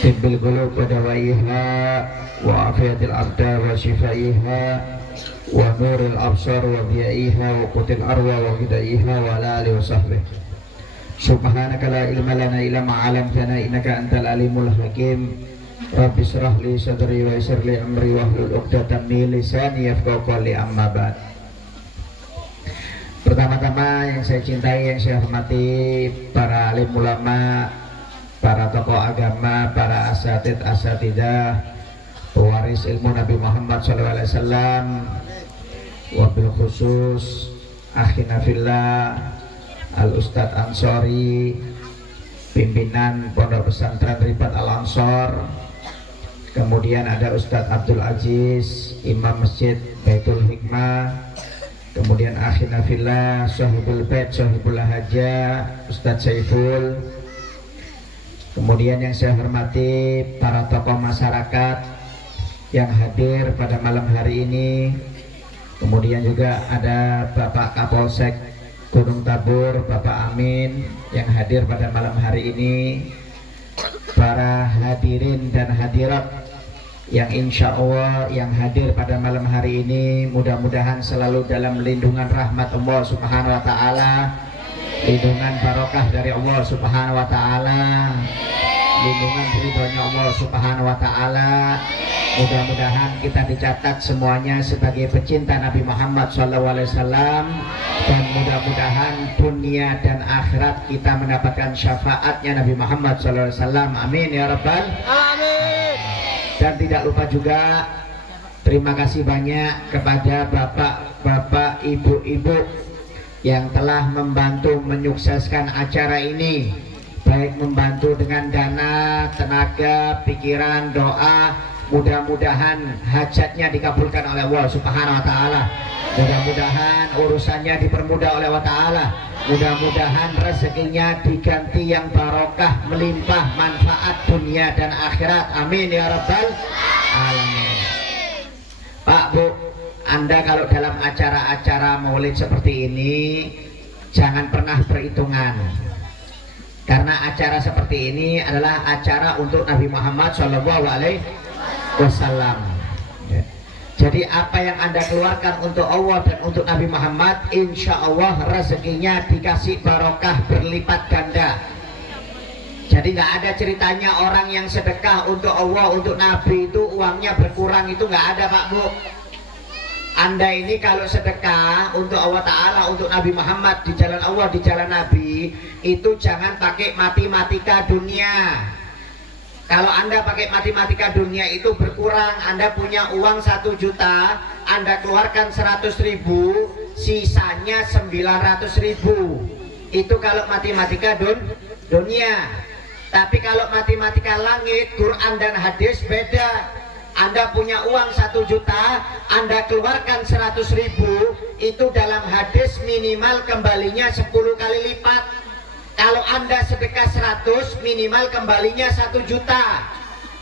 tibbil qulub wa dawaiha wa afiyatil abda wa shifaiha wa nuril absar wa biyaiha wa qutil arwa wa hidaiha wa ala alihi wa sahbihi. Subhanaka la ilma lana illa ma 'allamtana innaka antal alimul hakim. Rabbi shrah li sadri wa yassir li amri wahlul 'uqdatam min lisani yafqahu qawli, amma ba'd. Pertama-tama yang saya cintai, yang saya hormati para alim ulama, para tokoh agama, para asatidah, pewaris ilmu Nabi Muhammad SAW, wabil khusus akhina fillah Al-Ustadz Ansori, pimpinan Pondok Pesantren Ribat Al-Ansor. Kemudian ada Ustadz Abdul Aziz, Imam Masjid Baitul Hikmah. Kemudian akhina fillah Sahibul Bait, Sahibul Haja, Ustadz Saiful. Kemudian yang saya hormati para tokoh masyarakat yang hadir pada malam hari ini. Kemudian juga ada Bapak Kapolsek Gunung Tabur, Bapak Amin yang hadir pada malam hari ini. Para hadirin dan hadirat yang insya Allah yang hadir pada malam hari ini, mudah-mudahan selalu dalam lindungan rahmat Allah Subhanahu wa Ta'ala, lindungan barokah dari Allah Subhanahu wa Ta'ala, lindungan ridhonya Allah Subhanahu wa Ta'ala. Mudah-mudahan kita dicatat semuanya sebagai pecinta Nabi Muhammad SAW, dan mudah-mudahan dunia dan akhirat kita mendapatkan syafaatnya Nabi Muhammad SAW. Amin ya Rabbal Amin. Dan tidak lupa juga terima kasih banyak kepada bapak-bapak, ibu-ibu yang telah membantu menyukseskan acara ini, baik membantu dengan dana, tenaga, pikiran, doa. Mudah-mudahan hajatnya dikabulkan oleh Allah Subhanahu wa Ta'ala. Mudah-mudahan urusannya dipermudah oleh Allah Ta'ala. Mudah-mudahan rezekinya diganti yang barokah, melimpah, manfaat dunia dan akhirat. Amin ya Rabbal Alamin. Pak, Bu, Anda kalau dalam acara-acara maulid seperti ini jangan pernah perhitungan, karena acara seperti ini adalah acara untuk Nabi Muhammad SAW. Jadi apa yang Anda keluarkan untuk Allah dan untuk Nabi Muhammad, insya Allah rezekinya dikasih barokah berlipat ganda. Jadi nggak ada ceritanya orang yang sedekah untuk Allah, untuk Nabi itu uangnya berkurang, itu nggak ada, Pak, Bu. Anda ini kalau sedekah untuk Allah Ta'ala, untuk Nabi Muhammad, di jalan Allah, di jalan Nabi, itu jangan pakai matematika dunia. Kalau Anda pakai matematika dunia itu berkurang. Anda punya uang 1 juta, Anda keluarkan 100.000, sisanya 900.000. Itu kalau matematika dunia. Tapi kalau matematika langit, Quran dan hadis beda. Anda punya uang 1 juta, Anda keluarkan 100.000, itu dalam hadis minimal kembalinya 10 kali lipat. Kalau Anda sedekah 100, minimal kembalinya 1 juta.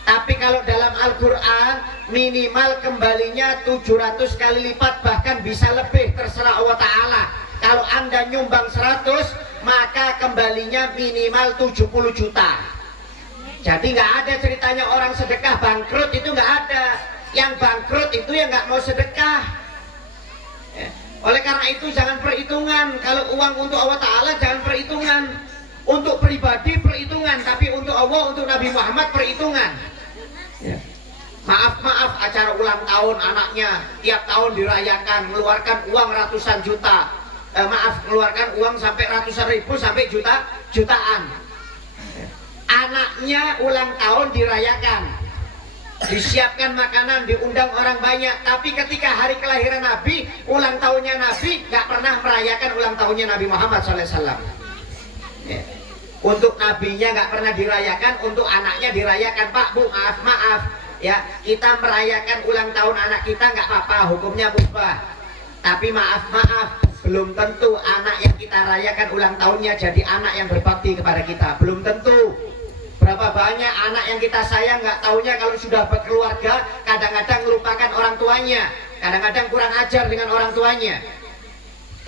Tapi kalau dalam Al-Quran, minimal kembalinya 700 kali lipat, bahkan bisa lebih, terserah Allah Ta'ala. Kalau Anda nyumbang 100, maka kembalinya minimal 70 juta. Jadi nggak ada ceritanya orang sedekah bangkrut, itu nggak ada. Yang bangkrut itu yang nggak mau sedekah. Oleh karena itu jangan perhitungan. Kalau uang untuk Allah Ta'ala jangan perhitungan. Untuk pribadi perhitungan, tapi untuk Allah, untuk Nabi Muhammad perhitungan. Maaf acara ulang tahun anaknya tiap tahun dirayakan, mengeluarkan uang ratusan juta. Mengeluarkan uang sampai ratusan ribu sampai jutaan. Anaknya ulang tahun dirayakan, disiapkan makanan, diundang orang banyak. Tapi ketika hari kelahiran Nabi, ulang tahunnya Nabi, nggak pernah merayakan ulang tahunnya Nabi Muhammad SAW. Untuk nabinya nggak pernah dirayakan, untuk anaknya dirayakan. Pak, Bu, maaf ya, kita merayakan ulang tahun anak kita nggak apa-apa, hukumnya mubah. Tapi maaf, belum tentu anak yang kita rayakan ulang tahunnya jadi anak yang berbakti kepada kita. Belum tentu. Berapa banyak anak yang kita sayang, nggak taunya kalau sudah berkeluarga kadang-kadang melupakan orang tuanya, kadang-kadang kurang ajar dengan orang tuanya.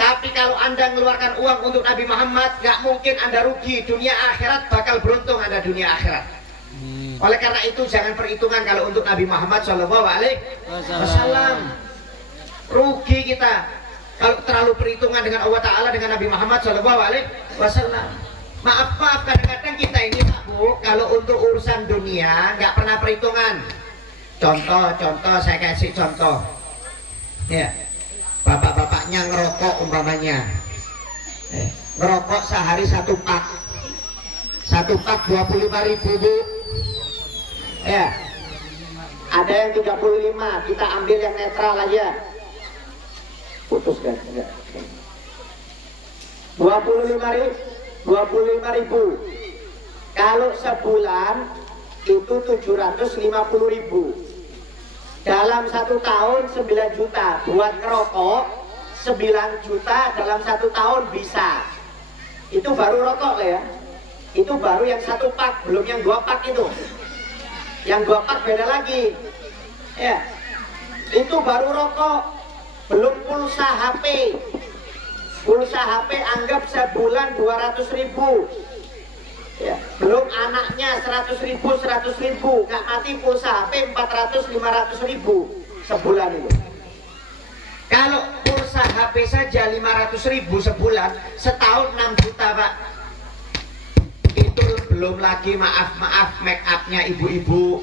Tapi kalau Anda mengeluarkan uang untuk Nabi Muhammad, nggak mungkin Anda rugi. Dunia akhirat bakal beruntung Anda dunia akhirat. Oleh karena itu jangan perhitungan kalau untuk Nabi Muhammad SAW. Rugi kita kalau terlalu perhitungan dengan Allah Ta'ala dengan Nabi Muhammad SAW. Maaf kadang-kadang kita ini Pak Bu, kalau untuk urusan dunia nggak pernah perhitungan. Contoh saya kasih contoh ya, bapak-bapaknya ngerokok umpamanya, ngerokok sehari satu pak 25.000 Bu ya, ada yang 35, kita ambil yang netral aja, putus kan, 25.000 kalau sebulan itu 750.000, dalam 1 tahun 9 juta buat ngerokok, 9 juta dalam 1 tahun bisa. Itu baru rokok ya, itu baru yang 1 pak, belum yang 2 pak itu. Yang 2 pak beda lagi ya, itu baru rokok, belum pulsa HP. Pulsa HP anggap sebulan 200.000 ya, belum anaknya 100.000 nggak mati pulsa HP 400-500.000 sebulan itu. Kalau pulsa HP saja 500.000 sebulan, setahun 6 juta Pak. Itu belum lagi maaf make upnya ibu-ibu.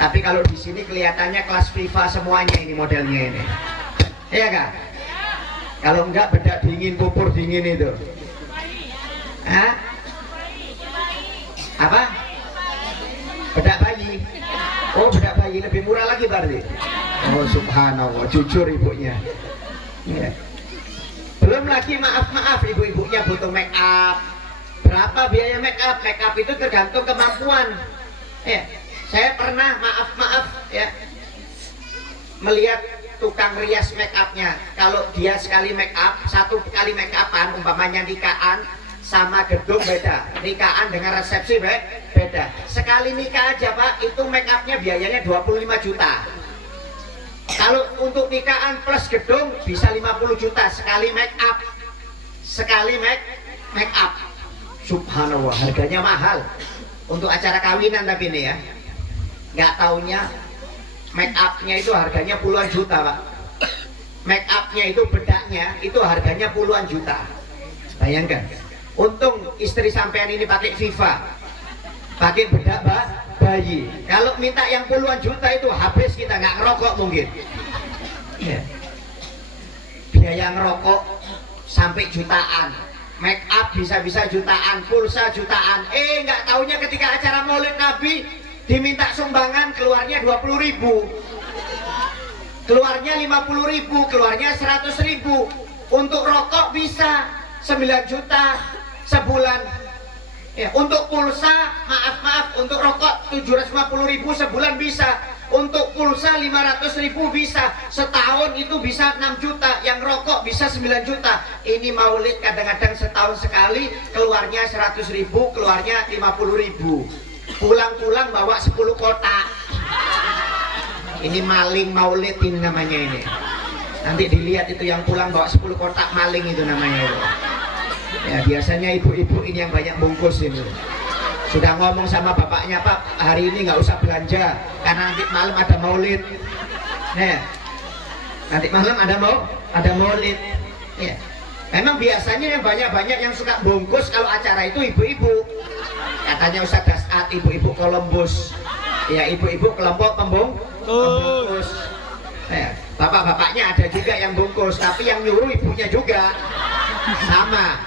Tapi kalau di sini kelihatannya kelas FIFA semuanya ini modelnya ini, iya kan? Kalau enggak bedak dingin, pupur dingin itu. Hah? Apa? Bedak bayi. Oh, bedak bayi lebih murah lagi berarti. Oh, subhanallah, jujur ibunya. Ya. Belum lagi maaf ibu-ibunya butuh make up. Berapa biaya make up? Make up itu tergantung kemampuan. Ya. Saya pernah maaf ya melihat tukang rias make upnya. Kalau dia sekali make up, 1 kali make upan, umpamanya nikahan sama gedung beda, nikahan dengan resepsi beda. Sekali nikah aja Pak, itu make upnya biayanya 25 juta. Kalau untuk nikahan plus gedung bisa 50 juta sekali make up. Sekali make up. Subhanallah, harganya mahal. Untuk acara kawinan tapi ini ya. Nggak taunya make upnya itu harganya puluhan juta Pak. Make upnya itu bedaknya itu harganya puluhan juta. Bayangkan. Untung istri sampean ini pakai FIFA, pakai bedak bayi. Kalau minta yang puluhan juta itu habis kita, nggak ngerokok mungkin. Ya. Biaya ngerokok sampai jutaan, make up bisa-bisa jutaan, pulsa jutaan. Nggak taunya ketika acara Maulid Nabi diminta sumbangan keluarnya 20.000, keluarnya 50.000, keluarnya 100.000. Untuk rokok bisa 9 juta sebulan ya. Untuk pulsa maaf untuk rokok 750.000 sebulan bisa. Untuk pulsa 500.000 bisa. Setahun itu bisa 6 juta. Yang rokok bisa 9 juta. Ini maulid kadang-kadang setahun sekali keluarnya 100.000, keluarnya 50.000. Pulang-pulang bawa 10 kotak. Ini maling maulid ini namanya ini. Nanti dilihat itu yang pulang bawa 10 kotak, maling itu namanya itu. Ya biasanya ibu-ibu ini yang banyak bungkus ini. Sudah ngomong sama bapaknya, Pak, hari ini nggak usah belanja karena nanti malam ada maulid. Nanti malam ada maulid. Ya. Memang biasanya yang banyak-banyak yang suka bungkus kalau acara itu ibu-ibu. Katanya Ustaz Dasat, ibu-ibu Columbus. Ya, ibu-ibu kelompok pembungkus. Ya, bapak-bapaknya ada juga yang bungkus, tapi yang nyuruh ibunya juga. Sama.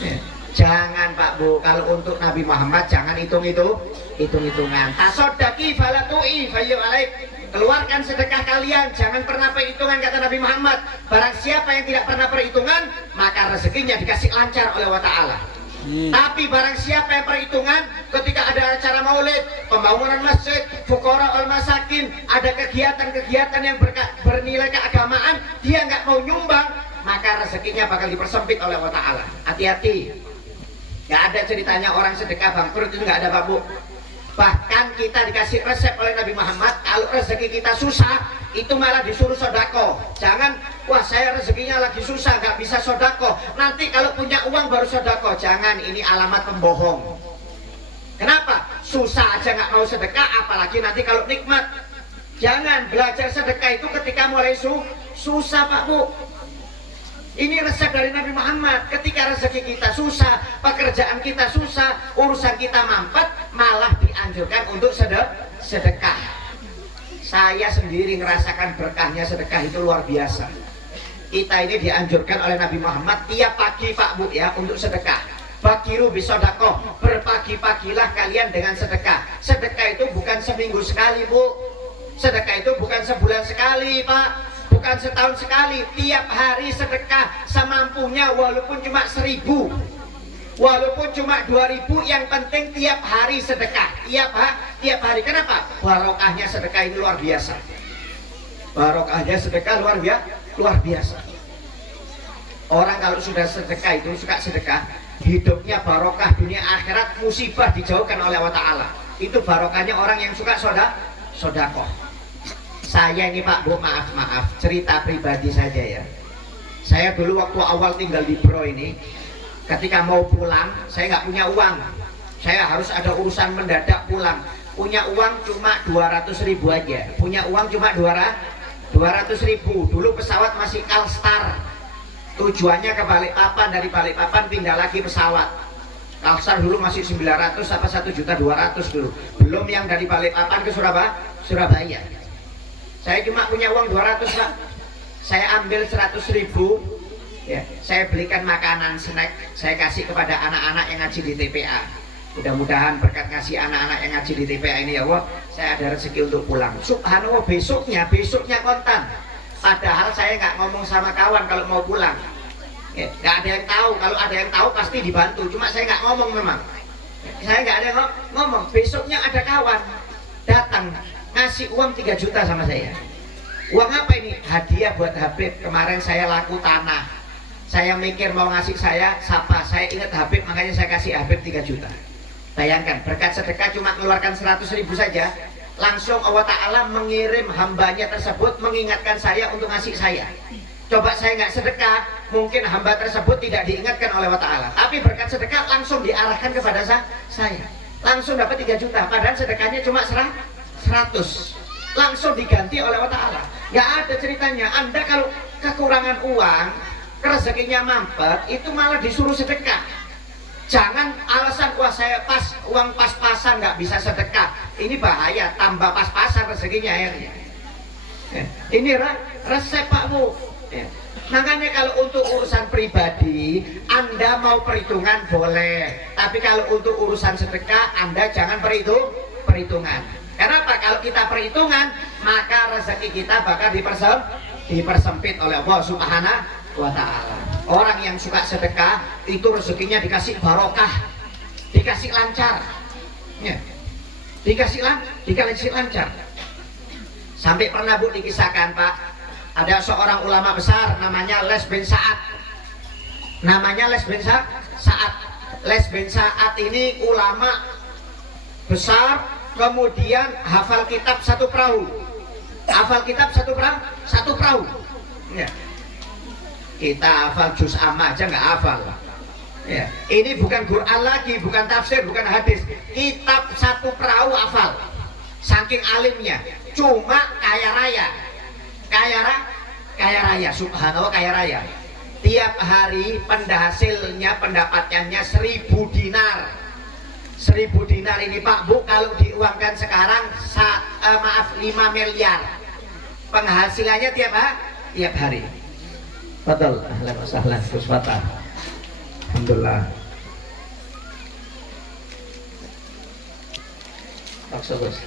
Ya. Jangan Pak Bu, kalau untuk Nabi Muhammad jangan hitung-hitungan. Tasodaki falatui fayu alaik. Keluarkan sedekah kalian, jangan pernah perhitungan kata Nabi Muhammad. Barang siapa yang tidak pernah perhitungan, maka rezekinya dikasih lancar oleh Allah Ta'ala. Tapi barang siapa yang perhitungan, ketika ada acara maulid, pembangunan masjid, fuqara al masakin, ada kegiatan-kegiatan yang bernilai keagamaan, dia nggak mau nyumbang, maka rezekinya bakal dipersempit oleh Allah Ta'ala. Hati-hati. Gak ada ceritanya orang sedekah bangkrut, itu gak ada Pak Bu. Bahkan kita dikasih resep oleh Nabi Muhammad, kalau rezeki kita susah, itu malah disuruh sodako. Jangan, wah saya rezekinya lagi susah, gak bisa sodako, nanti kalau punya uang baru sodako. Jangan, ini alamat pembohong. Kenapa? susah aja nggak mau sedekah, apalagi nanti kalau nikmat. Jangan belajar sedekah itu ketika mulai susah Pak Bu. Ini resep dari Nabi Muhammad. Ketika rezeki kita susah, pekerjaan kita susah, urusan kita mampet, malah dianjurkan untuk sedekah. Saya sendiri ngerasakan berkahnya sedekah itu luar biasa. Kita ini dianjurkan oleh Nabi Muhammad tiap pagi Pak Bu ya untuk sedekah. Bakiru bisodakoh, berpagi-pagilah kalian dengan sedekah. Sedekah itu bukan seminggu sekali Bu. Sedekah itu bukan sebulan sekali Pak. Bukan setahun sekali, tiap hari sedekah semampunya, walaupun cuma 1.000, walaupun cuma 2.000, yang penting tiap hari sedekah, tiap hari. Kenapa? Barokahnya sedekah ini luar biasa. Barokahnya sedekah luar biasa. Orang kalau sudah sedekah itu suka sedekah, hidupnya barokah dunia akhirat, musibah dijauhkan oleh Allah Ta'ala. Itu barokahnya orang yang suka sodakoh. Saya ini Pak Bu, maaf, cerita pribadi saja ya. Saya dulu waktu awal tinggal di Bro ini, ketika mau pulang, saya nggak punya uang. Saya harus ada urusan mendadak pulang. Punya uang cuma 200.000 aja. Punya uang cuma 200.000. Dulu pesawat masih Kalstar. Tujuannya ke Balikpapan, dari Balikpapan pindah lagi pesawat. Kalstar dulu masih 900 apa 1.200.000 dulu. Belum yang dari Balikpapan ke Surabaya. Saya cuma punya uang 200 Pak. Saya ambil 100.000 ya, saya belikan makanan, snack, saya kasih kepada anak-anak yang ngaji di TPA. Mudah-mudahan berkat ngasih anak-anak yang ngaji di TPA ini ya Allah, saya ada rezeki untuk pulang. Subhanallah, besoknya kontan. Padahal saya nggak ngomong sama kawan kalau mau pulang. Ya, nggak ada yang tahu. Kalau ada yang tahu pasti dibantu. Cuma saya nggak ngomong memang. Saya nggak ada yang ngomong. Besoknya ada kawan datang ngasih uang 3 juta sama saya. Uang apa ini? Hadiah buat Habib. Kemarin saya laku tanah. Saya mikir mau ngasih saya saya ingat Habib, makanya saya kasih Habib 3 juta. Bayangkan, berkat sedekah cuma keluarkan 100.000 saja, langsung Allah Ta'ala mengirim hambanya tersebut mengingatkan saya untuk ngasih saya. Coba saya nggak sedekah, mungkin hamba tersebut tidak diingatkan oleh Allah Ta'ala. Tapi berkat sedekah langsung diarahkan kepada saya. Langsung dapat 3 juta, padahal sedekahnya cuma 100, langsung diganti oleh Allah Ta'ala. Gak ada ceritanya. Anda kalau kekurangan uang, rezekinya mampet, itu malah disuruh sedekah. Jangan alasan wah saya uang pas-pasan nggak bisa sedekah. Ini bahaya, tambah pas-pasan rezekinya akhirnya. Ini resep Pak Bu. Makanya kalau untuk urusan pribadi Anda mau perhitungan boleh, tapi kalau untuk urusan sedekah Anda jangan perhitungan. Kenapa? Kalau kita perhitungan, maka rezeki kita bakal dipersempit oleh Allah Subhanahu wa Ta'ala. Orang yang suka sedekah itu rezekinya dikasih barokah, dikasih lancar, ya. dikasih lancar. Sampai pernah Bu dikisahkan Pak, ada seorang ulama besar namanya Les bin Sa'ad. Les bin Sa'ad ini ulama besar, kemudian hafal kitab satu perahu. Ya. Kita hafal juz amma aja nggak hafal. Ya. Ini bukan Quran lagi, bukan tafsir, bukan hadis. Kitab satu perahu hafal. Saking alimnya. Cuma kaya raya. Subhanallah, kaya raya. Tiap hari pendapatannya 1.000 dinar. 1.000 dinar ini Pak Bu, kalau diuangkan sekarang 5 miliar. Penghasilannya tiap hari. Betul. Ahlan wa sahlan Gus Fatah. Alhamdulillah. Maksa Gus.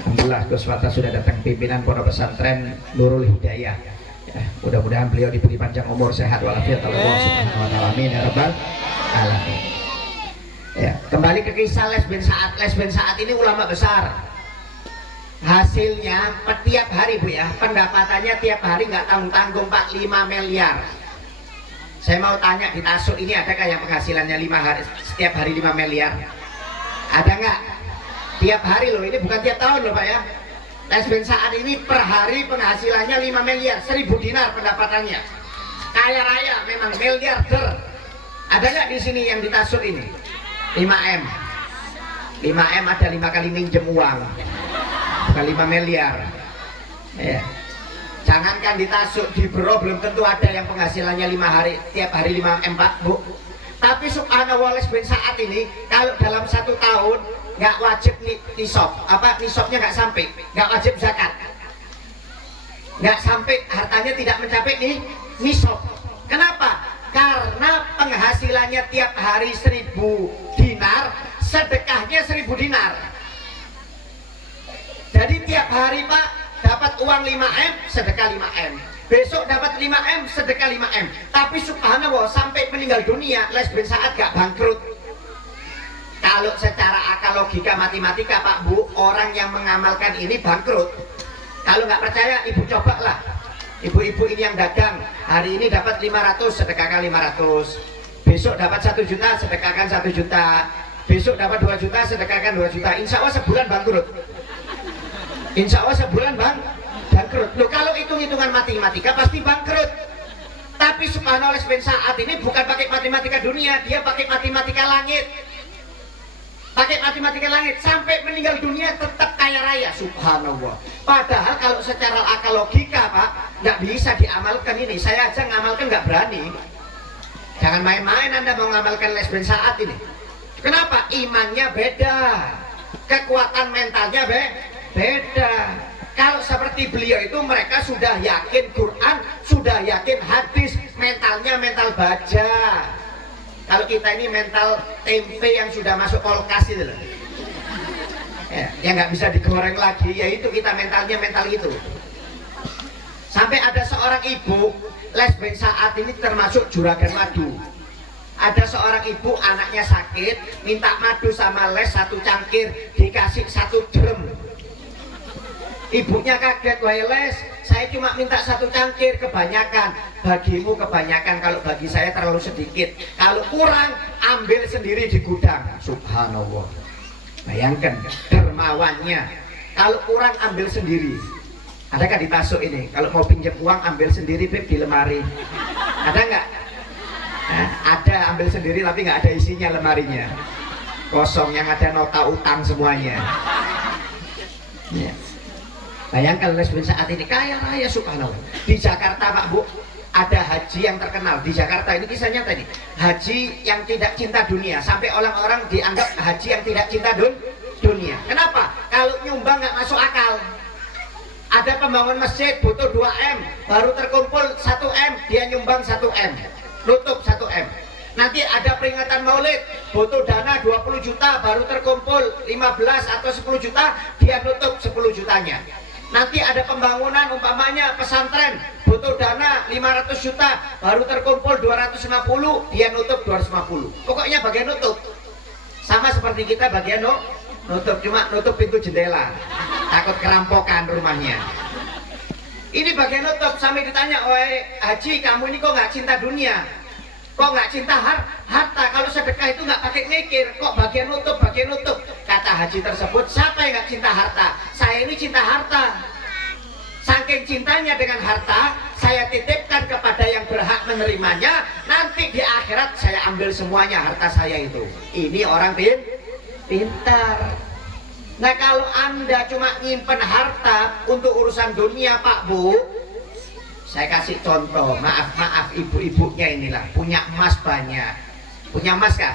Alhamdulillah Gus Fatah sudah datang pimpinan Pondok Pesantren Nurul Hidayah. Ya, mudah-mudahan beliau diberi panjang umur, sehat walafiat oleh Allah Subhanahu wa Ta'ala. Amin ya rabbal alamin. Ya, kembali ke kisah Les bin Sa'ad. Les bin Sa'ad ini ulama besar. Hasilnya tiap hari Bu ya, pendapatannya tiap hari nggak tanggung-tanggung Pak, 5 miliar. Saya mau tanya di Tasuk ini adakah yang penghasilannya setiap hari 5 miliar? Ada nggak? Tiap hari loh, ini bukan tiap tahun loh Pak ya. Les bin Sa'ad ini per hari penghasilannya 5 miliar, 1.000 dinar pendapatannya. kaya raya, memang miliarder. Ada nggak di sini yang ditasuk ini? 5M. 5M ada 5 kali minjem uang. Bukan 5 miliar. Ya. Jangankan ditasuk, di Bro belum tentu ada yang penghasilannya 5 hari, tiap hari 5M Pak Bu. Tapi subhanallah ben saat ini kalau dalam 1 tahun nggak wajib nisab, nisabnya nggak sampai, nggak wajib zakat, nggak sampai, hartanya tidak mencapai nisab. Kenapa? Karena penghasilannya tiap hari 1000 dinar, sedekahnya 1000 dinar. Jadi tiap hari Pak dapat uang 5M, sedekah 5M. Besok dapat 5M, sedekah 5M. Tapi subhanallah sampai meninggal dunia Les bin Sa'ad gak bangkrut. Kalau secara akal logika matematika Pak Bu, orang yang mengamalkan ini bangkrut. Kalau nggak percaya ibu cobalah. Ibu-ibu ini yang dagang, hari ini dapat 500, sedekahkan 500. Besok dapat 1 juta, sedekahkan 1 juta. Besok dapat 2 juta, sedekahkan 2 juta. Insya Allah sebulan bangkrut. Insya Allah sebulan bangkrut. Loh, kalau hitung-hitungan matematika pasti bangkrut. Tapi subhanallah bin Sa'ad ini bukan pakai matematika dunia, dia pakai matematika langit. Pakai matematika langit sampai meninggal dunia tetap kaya raya, subhanallah. Padahal kalau secara akal logika Pak nggak bisa diamalkan ini. Saya aja ngamalkan nggak berani. Jangan main-main Anda mau ngamalkan Les bin Sa'ad ini. Kenapa? Imannya beda, kekuatan mentalnya beda. Kalau seperti beliau itu mereka sudah yakin Quran, sudah yakin hadis, mentalnya mental baja. Kalau kita ini mental tempe yang sudah masuk kulkas itu loh. Ya, yang nggak bisa digoreng lagi, yaitu kita mentalnya mental itu. Sampai ada seorang ibu, Les bin Sa'ad ini termasuk juragan madu. Ada seorang ibu anaknya sakit, minta madu sama Les 1 cangkir, dikasih 1 drum. Ibunya kaget, wahai Les, saya cuma minta 1 cangkir, kebanyakan. Bagimu kebanyakan, kalau bagi saya terlalu sedikit. Kalau kurang, ambil sendiri di gudang. Subhanallah. Bayangkan dermawannya. Kalau kurang, ambil sendiri. Adakah ditasuk ini? Kalau mau pinjam uang, ambil sendiri Beb, di lemari. Ada nggak? Nah, ada, ambil sendiri tapi nggak ada isinya lemarinya. Kosong, yang ada nota utang semuanya. Ya. Bayangkan Les bin Sa'ad ini kaya raya subhanallah. Di Jakarta Pak Bu, ada haji yang terkenal di Jakarta, ini kisahnya tadi. Haji yang tidak cinta dunia, sampai orang-orang dianggap haji yang tidak cinta dunia. Kenapa? Kalau nyumbang nggak masuk akal. Ada pembangun masjid butuh 2M, baru terkumpul 1M, dia nyumbang 1M, nutup 1M. Nanti ada peringatan maulid, butuh dana 20 juta, baru terkumpul 15 atau 10 juta, dia nutup 10 jutanya. Nanti ada pembangunan umpamanya pesantren, butuh dana 500 juta, baru terkumpul 250, dia nutup 250. Pokoknya bagian nutup. Sama seperti kita bagian nutup, cuma nutup pintu jendela, takut kerampokan rumahnya. Ini bagian nutup. Sampai ditanya, "Oi Haji, kamu ini kok nggak cinta dunia? Kok nggak cinta harta? Kalau sedekah itu nggak pakai mikir, kok bagian nutup, bagian nutup?" Kata haji tersebut, "Siapa yang nggak cinta harta? Saya ini cinta harta. Saking cintanya dengan harta, saya titipkan kepada yang berhak menerimanya. Nanti di akhirat saya ambil semuanya harta saya itu." Ini orang pintar. Nah, kalau Anda cuma nyimpen harta untuk urusan dunia Pak Bu, saya kasih contoh, maaf ibu-ibunya inilah, punya emas banyak. Punya emas kah?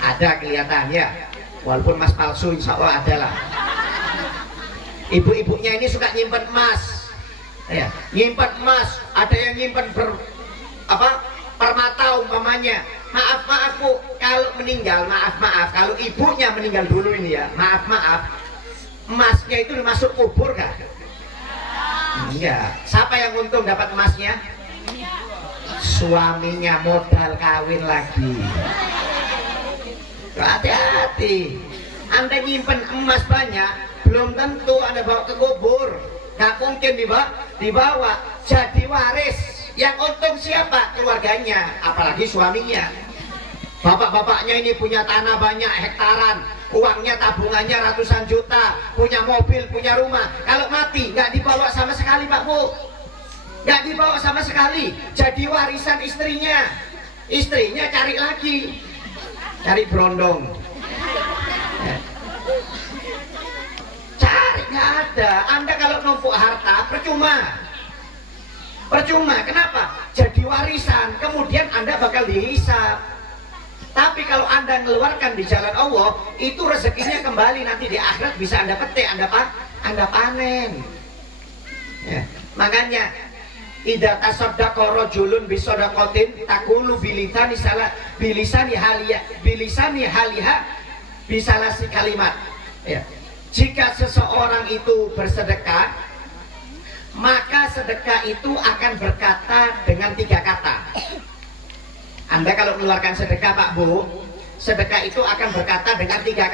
Ada kelihatan ya, walaupun emas palsu insya Allah ada lah. Ibu-ibunya ini suka nyimpen emas, ya, nyimpen emas. Ada yang nyimpen permata umpamanya. Maaf Bu, kalau meninggal, maaf kalau ibunya meninggal dulu ini ya, maaf emasnya itu dimasuk kubur kah? Enggak. Siapa yang untung dapat emasnya? Suaminya modal kawin lagi. Hati-hati. Anda nyimpen emas banyak, belum tentu Anda bawa ke kubur. Nggak mungkin dibawa. Jadi waris. Yang untung siapa? Keluarganya, apalagi suaminya. Bapak-bapaknya ini punya tanah banyak, hektaran, uangnya tabungannya ratusan juta, punya mobil, punya rumah. Kalau mati nggak dibawa sama sekali Pak Bu. nggak dibawa sama sekali, jadi warisan istrinya. Istrinya cari lagi, cari berondong, cari nggak ada. Anda kalau numpuk harta percuma, percuma. Kenapa? Jadi warisan, kemudian Anda bakal dihisap. Tapi kalau Anda mengeluarkan di jalan Allah, itu rezekinya kembali nanti di akhirat, bisa Anda petik, Anda panen. Ya. Makanya idza tasaddaqa rajulun bi shadaqatin taqulu bilisani haliha bisalasi kalimat. Ya. Jika seseorang itu bersedekah, maka sedekah itu akan berkata dengan 3 kata. Anda kalau mengeluarkan sedekah Pak Bu, sedekah itu akan berkata dengan 3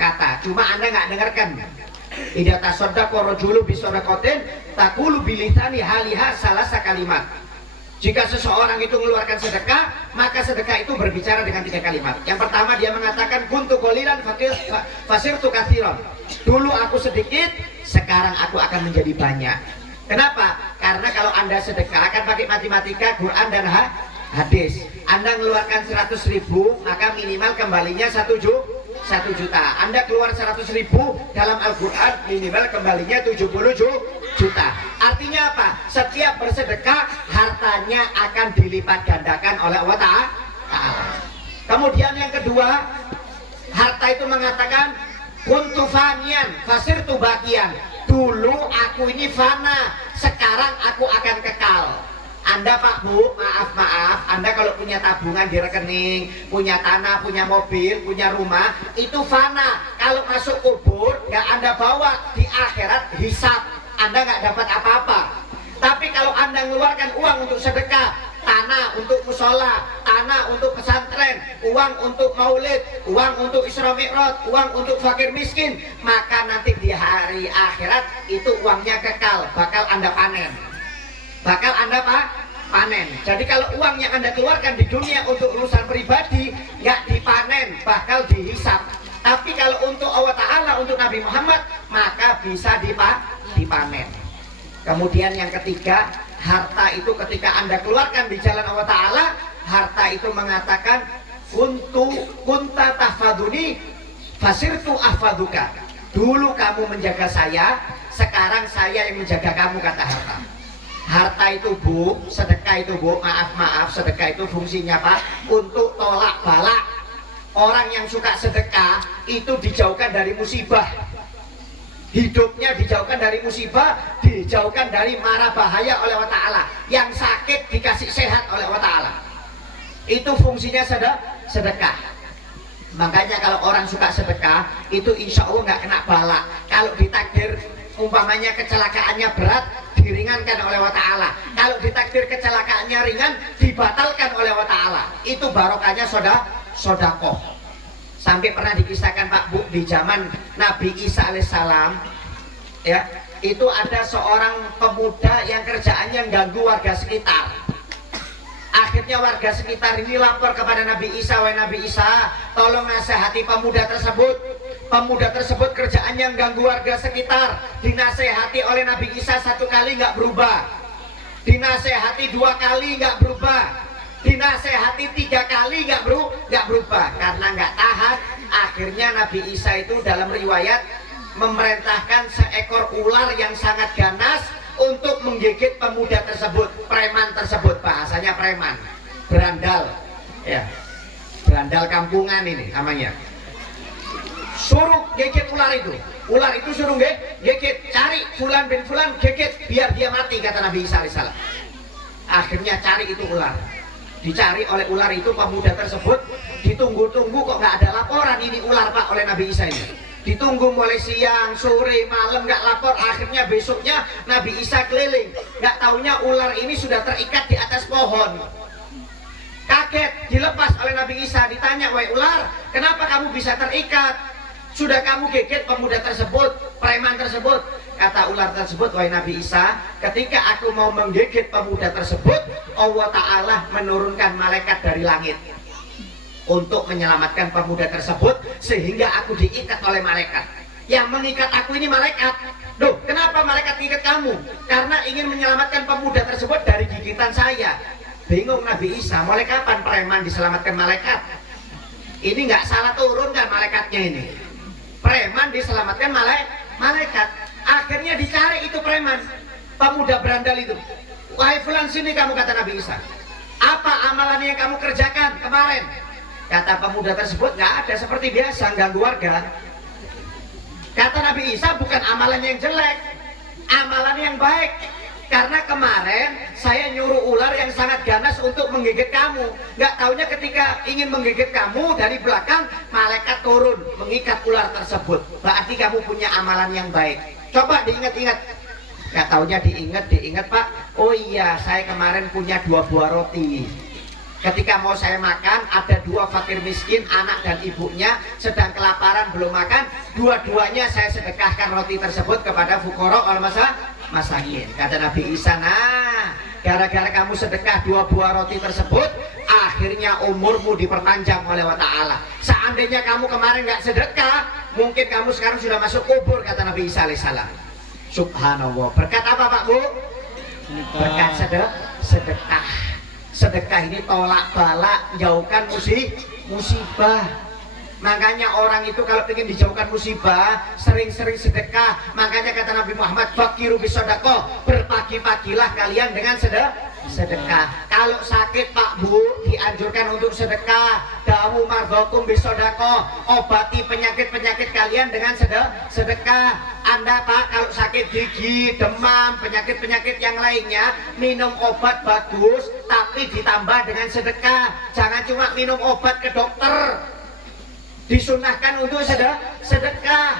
kata. Cuma Anda nggak dengarkan. Idza tasaddaqa rajulu bi shadaqatin taqulu bilisani haliha salasa kalimat. Jika seseorang itu mengeluarkan sedekah, maka sedekah itu berbicara dengan 3 kalimat. Yang pertama dia mengatakan kuntu qalilan fasirtu katsiran. Dulu aku sedikit, sekarang aku akan menjadi banyak. Kenapa? Karena kalau Anda sedekah akan pakai matematika, Quran dan hadis. Anda mengeluarkan 100.000, maka minimal kembalinya 1 juta. Anda keluar 100.000 dalam Al-Quran, minimal kembalinya 70 juta. Artinya apa? Setiap bersedekah, hartanya akan dilipat gandakan oleh Allah Ta'ala. Kemudian yang kedua, harta itu mengatakan kuntu fanian fasirtu baqiyan. Dulu aku ini fana, sekarang aku akan kekal. Anda Pak Bu, maaf, Anda kalau punya tabungan di rekening, punya tanah, punya mobil, punya rumah, itu fana. Kalau masuk kubur, nggak Anda bawa, di akhirat hisab, Anda nggak dapat apa-apa. Tapi kalau Anda mengeluarkan uang untuk sedekah, tanah untuk musola, tanah untuk pesantren, uang untuk maulid, uang untuk Isra Mi'raj, uang untuk fakir miskin, maka nanti di hari akhirat itu uangnya kekal, bakal Anda panen. Bakal Anda panen. Jadi kalau uang yang Anda keluarkan di dunia untuk urusan pribadi nggak dipanen, bakal dihisap. Tapi kalau untuk Allah Ta'ala, untuk Nabi Muhammad, maka bisa dipanen. Kemudian yang ketiga, harta itu ketika Anda keluarkan di jalan Allah Ta'ala, harta itu mengatakan kunta tahfaduni fasirtu ahfaduka. Dulu kamu menjaga saya, sekarang saya yang menjaga kamu, kata harta. Harta itu Bu, sedekah itu Bu, maaf, sedekah itu fungsinya Pak, untuk tolak balak. Orang yang suka sedekah itu dijauhkan dari musibah. Hidupnya dijauhkan dari musibah, dijauhkan dari mara bahaya oleh Allah Ta'ala. Yang sakit dikasih sehat oleh Allah Ta'ala. Itu fungsinya sedekah. Makanya kalau orang suka sedekah, itu insya Allah nggak kena balak. Kalau ditakdir umpamanya kecelakaannya berat, diringankan oleh Allah Ta'ala. Kalau ditakdir kecelakaannya ringan, dibatalkan oleh Allah Ta'ala. Itu barokahnya sodakoh. Sampai pernah dikisahkan Pak Bu, di zaman Nabi Isa alaihissalam, ya, itu ada seorang pemuda yang kerjaannya ganggu warga sekitar. Akhirnya warga sekitar ini lapor kepada Nabi Isa, wahai Nabi Isa, tolong nasihati pemuda tersebut. Pemuda tersebut kerjaannya ganggu warga sekitar. Dinasehati oleh Nabi Isa 1 kali nggak berubah, dinasehati 2 kali nggak berubah, dinasehati 3 kali nggak berubah. Karena nggak tahan, akhirnya Nabi Isa itu dalam riwayat memerintahkan seekor ular yang sangat ganas untuk menggigit pemuda tersebut, preman tersebut. Bahasanya preman, berandal, ya, berandal kampungan ini namanya. Suruh gigit ular itu suruh gigit, cari fulan bin fulan, gigit biar dia mati, kata Nabi Isa alaihissalam. Akhirnya cari itu ular, dicari oleh ular itu pemuda tersebut, ditunggu-tunggu kok nggak ada laporan ini ular Pak oleh Nabi Isa ini. Ditunggu mulai siang, sore, malam nggak lapor. Akhirnya besoknya Nabi Isa keliling, nggak taunya ular ini sudah terikat di atas pohon. Kaget, dilepas oleh Nabi Isa, ditanya, wahai ular, kenapa kamu bisa terikat? Sudah kamu gigit pemuda tersebut, preman tersebut. Kata ular tersebut, wahai Nabi Isa, ketika aku mau menggigit pemuda tersebut, Allah Ta'ala menurunkan malaikat dari langit untuk menyelamatkan pemuda tersebut, sehingga aku diikat oleh malaikat. Yang mengikat aku ini malaikat. Duh, kenapa malaikat gigat kamu? Karena ingin menyelamatkan pemuda tersebut dari gigitan saya. Bingung Nabi Isa, mulai kapan preman diselamatkan malaikat? Ini nggak salah turun kan malaikatnya ini? Preman diselamatkan malaikat. Akhirnya dicari itu preman, pemuda berandal itu. Wahai fulan, sini kamu, kata Nabi Isa. Apa amalan yang kamu kerjakan kemarin? Kata pemuda tersebut, nggak ada, seperti biasa, ganggu warga. Kata Nabi Isa, bukan amalan yang jelek, amalan yang baik. Karena kemarin saya nyuruh ular yang sangat ganas untuk menggigit kamu. Nggak taunya ketika ingin menggigit kamu, dari belakang malaikat turun mengikat ular tersebut. Berarti kamu punya amalan yang baik. Coba diingat-ingat. Nggak taunya diingat Pak. Oh iya, saya kemarin punya 2 buah roti. Ketika mau saya makan, ada 2 fakir miskin, anak dan ibunya sedang kelaparan belum makan. Dua-duanya saya sedekahkan roti tersebut kepada fuqara wal masakin. Kata Nabi Isa, nah gara-gara kamu sedekah 2 buah roti tersebut, akhirnya umurmu diperpanjang oleh Allah Ta'ala. Seandainya kamu kemarin nggak sedekah, mungkin kamu sekarang sudah masuk kubur, kata Nabi Isa alaihissalam. Subhanallah. Berkat apa Pak Bu? Berkat sedekah. Sedekah ini tolak balak, jauhkan musibah. Makanya orang itu kalau ingin dijauhkan musibah, sering-sering sedekah. Makanya kata Nabi Muhammad, fakiru bisodako, berpagi-pagilah kalian dengan sedekah. Kalau sakit Pak Bu, dianjurkan untuk sedekah. Dawu mardokum bisodako, obati penyakit-penyakit kalian dengan sedekah. Anda Pak kalau sakit gigi, demam, penyakit-penyakit yang lainnya, minum obat bagus, tapi ditambah dengan sedekah. Jangan cuma minum obat ke dokter. Disunahkan untuk sedekah.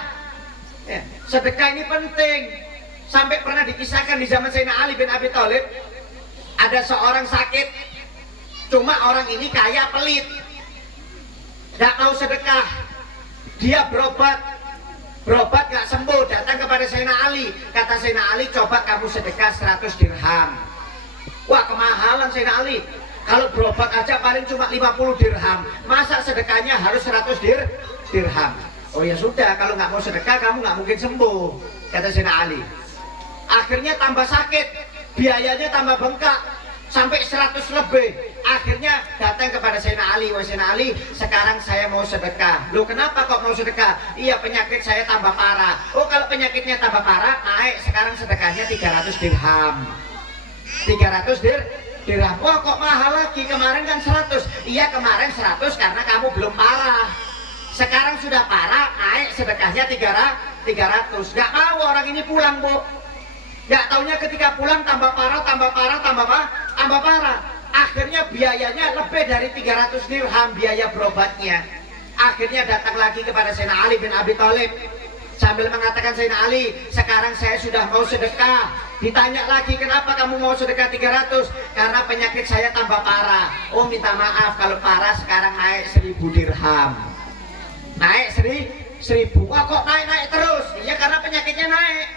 Ya, sedekah ini penting. Sampai pernah dikisahkan di zaman Sayyidina Ali bin Abi Thalib, ada seorang sakit, cuma orang ini kaya pelit, nggak mau sedekah. Dia berobat nggak sembuh, datang kepada Sayyidina Ali. Kata Sayyidina Ali, coba kamu sedekah 100 dirham. Wah, kemahalan Sayyidina Ali. Kalau berobat aja paling cuma 50 dirham, masa sedekahnya harus 100 dirham? Oh ya sudah, kalau nggak mau sedekah kamu nggak mungkin sembuh, kata Sayyidina Ali. Akhirnya tambah sakit, biayanya tambah bengkak, sampai 100 lebih. Akhirnya datang kepada Sayyidina Ali. Wah Sayyidina Ali, sekarang saya mau sedekah. Loh kenapa kok mau sedekah? Iya, penyakit saya tambah parah. Oh kalau penyakitnya tambah parah, naik sekarang sedekahnya 300 dirham. 300 dirham. Wah kok mahal lagi, kemarin kan 100. Iya kemarin 100 karena kamu belum parah. Sekarang sudah parah, naik sedekahnya 300. Gak mau orang ini pulang Bu. Gak taunya ketika pulang tambah parah. Akhirnya biayanya lebih dari 300 dirham biaya berobatnya. Akhirnya datang lagi kepada Sayyidina Ali bin Abi Thalib sambil mengatakan, Sayyidina Ali, sekarang saya sudah mau sedekah. Ditanya lagi, kenapa kamu mau sedekah 300? Karena penyakit saya tambah parah. Oh minta maaf, kalau parah sekarang naik 1000 dirham. Naik 1000. Wah kok naik terus? Iya karena penyakitnya naik.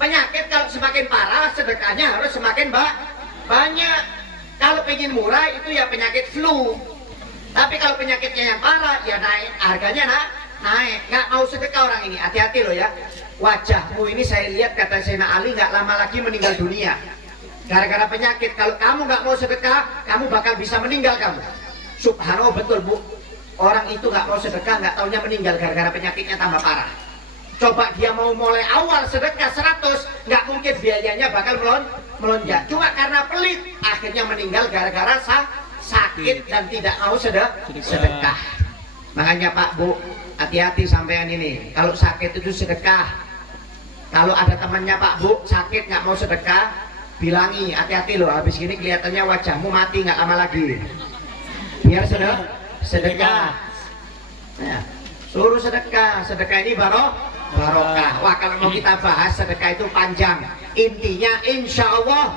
Penyakit kalau semakin parah, sedekahnya harus semakin banyak. Kalau pengen murah itu ya penyakit flu. Tapi kalau penyakitnya yang parah ya naik, harganya naik. Nggak mau sedekah orang ini, hati-hati loh ya. Wajahmu ini saya lihat, kata Sayyidina Ali, nggak lama lagi meninggal dunia gara-gara penyakit. Kalau kamu nggak mau sedekah, kamu bakal bisa meninggal kamu. Subhanallah, betul Bu. Orang itu nggak mau sedekah, nggak taunya meninggal gara-gara penyakitnya tambah parah. Coba dia mau mulai awal sedekah 100, nggak mungkin biayanya bakal melonjak. Cuma karena pelit, akhirnya meninggal gara-gara sakit dan tidak mau sedekah. Makanya Pak Bu, hati-hati sampean ini. Kalau sakit itu sedekah. Kalau ada temannya Pak Bu sakit nggak mau sedekah, bilangi, hati-hati loh. Habis ini kelihatannya wajahmu mati nggak lama lagi. Biar sedekah. Nah, suruh sedekah. Sedekah ini barokah. Wah kalau mau kita bahas sedekah itu panjang. Intinya insya Allah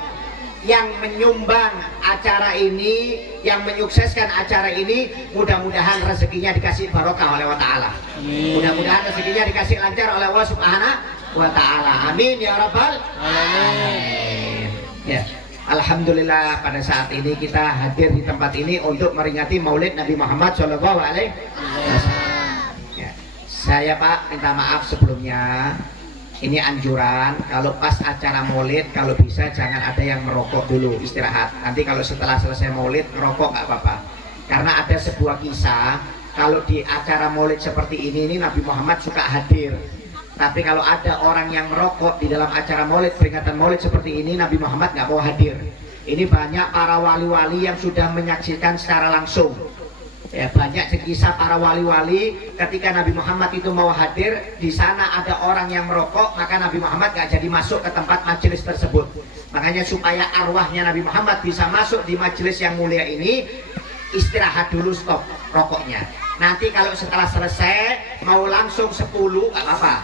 yang menyumbang acara ini, yang menyukseskan acara ini, mudah-mudahan rezekinya dikasih barokah oleh Allah Ta'ala. Mudah-mudahan rezekinya dikasih lancar oleh Allah Subhanahu wa Ta'ala. Amin ya Rabbal Alamin. Ya, alhamdulillah pada saat ini kita hadir di tempat ini untuk meringati Maulid Nabi Muhammad SAW. Ya, saya Pak minta maaf sebelumnya. Ini anjuran, kalau pas acara maulid, kalau bisa jangan ada yang merokok dulu, istirahat. Nanti kalau setelah selesai maulid, merokok nggak apa-apa. Karena ada sebuah kisah, kalau di acara maulid seperti ini Nabi Muhammad suka hadir. Tapi kalau ada orang yang merokok di dalam acara maulid, peringatan maulid seperti ini, Nabi Muhammad nggak mau hadir. Ini banyak para wali-wali yang sudah menyaksikan secara langsung. Ya, banyak kisah para wali-wali ketika Nabi Muhammad itu mau hadir, di sana ada orang yang merokok, maka Nabi Muhammad gak jadi masuk ke tempat majelis tersebut. Makanya supaya arwahnya Nabi Muhammad bisa masuk di majelis yang mulia ini, istirahat dulu, stop rokoknya. Nanti kalau setelah selesai mau langsung 10 gak apa-apa.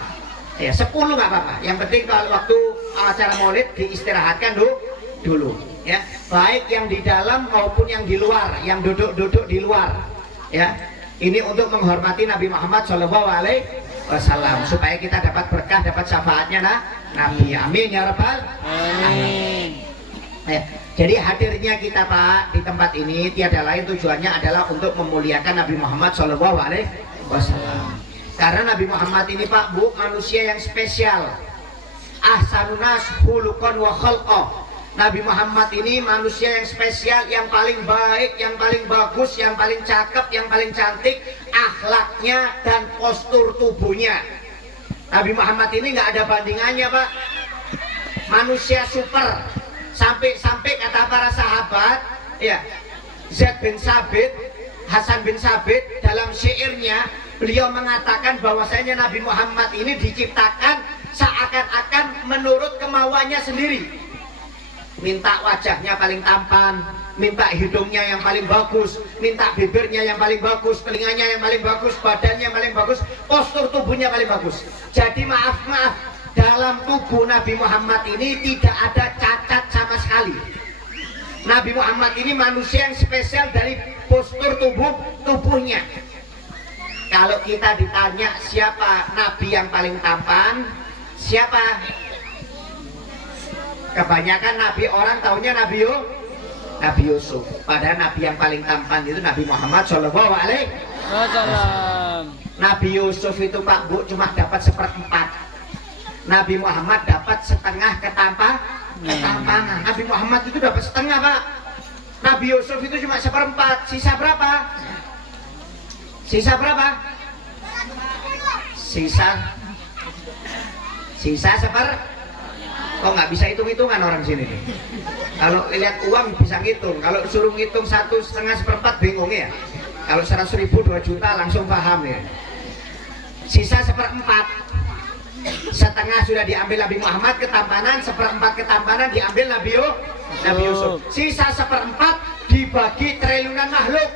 Ya 10 gak apa-apa. Yang penting kalau waktu acara maulid diistirahatkan dulu. Ya, baik yang di dalam maupun yang di luar, yang duduk-duduk di luar. Ya, ini untuk menghormati Nabi Muhammad SAW supaya kita dapat berkah, dapat syafaatnya Nabi. Amin ya rabbal alamin. Ya, jadi hadirnya kita Pak di tempat ini tiada lain tujuannya adalah untuk memuliakan Nabi Muhammad SAW. Karena Nabi Muhammad ini Pak Bu manusia yang spesial. Ahsanun nas khuluqan wa khalqah. Nabi Muhammad ini manusia yang spesial, yang paling baik, yang paling bagus, yang paling cakep, yang paling cantik, akhlaknya dan postur tubuhnya. Nabi Muhammad ini nggak ada bandingannya Pak. Manusia super. Sampai kata para sahabat, ya, Zaid bin Sabit, Hasan bin Sabit dalam syairnya beliau mengatakan bahwasanya Nabi Muhammad ini diciptakan seakan-akan menurut kemauannya sendiri. Minta wajahnya paling tampan, minta hidungnya yang paling bagus, minta bibirnya yang paling bagus, telinganya yang paling bagus, badannya yang paling bagus, postur tubuhnya paling bagus. Jadi maaf, dalam tubuh Nabi Muhammad ini tidak ada cacat sama sekali. Nabi Muhammad ini manusia yang spesial dari postur tubuhnya. Kalau kita ditanya siapa Nabi yang paling tampan, siapa? Kebanyakan Nabi orang taunya Nabi Yusuf. Padahal Nabi yang paling tampan itu Nabi Muhammad SAW. Nabi Yusuf itu Pak Bu cuma dapat 1/4. Nabi Muhammad dapat setengah ketampanan. Nabi Muhammad itu dapat setengah Pak. Nabi Yusuf itu cuma 1/4. Sisa berapa? Sisa kok nggak bisa hitung-hitungan orang sini nih. Kalau lihat uang bisa ngitung, kalau suruh ngitung 1/2 1/4 bingung ya. Kalau 100.000 2 juta langsung paham ya. Sisa 1/4, setengah sudah diambil Nabi Muhammad ketampanan, 1/4 ketampanan diambil Nabi Yusuf. Sisa 1/4 dibagi triliunan makhluk.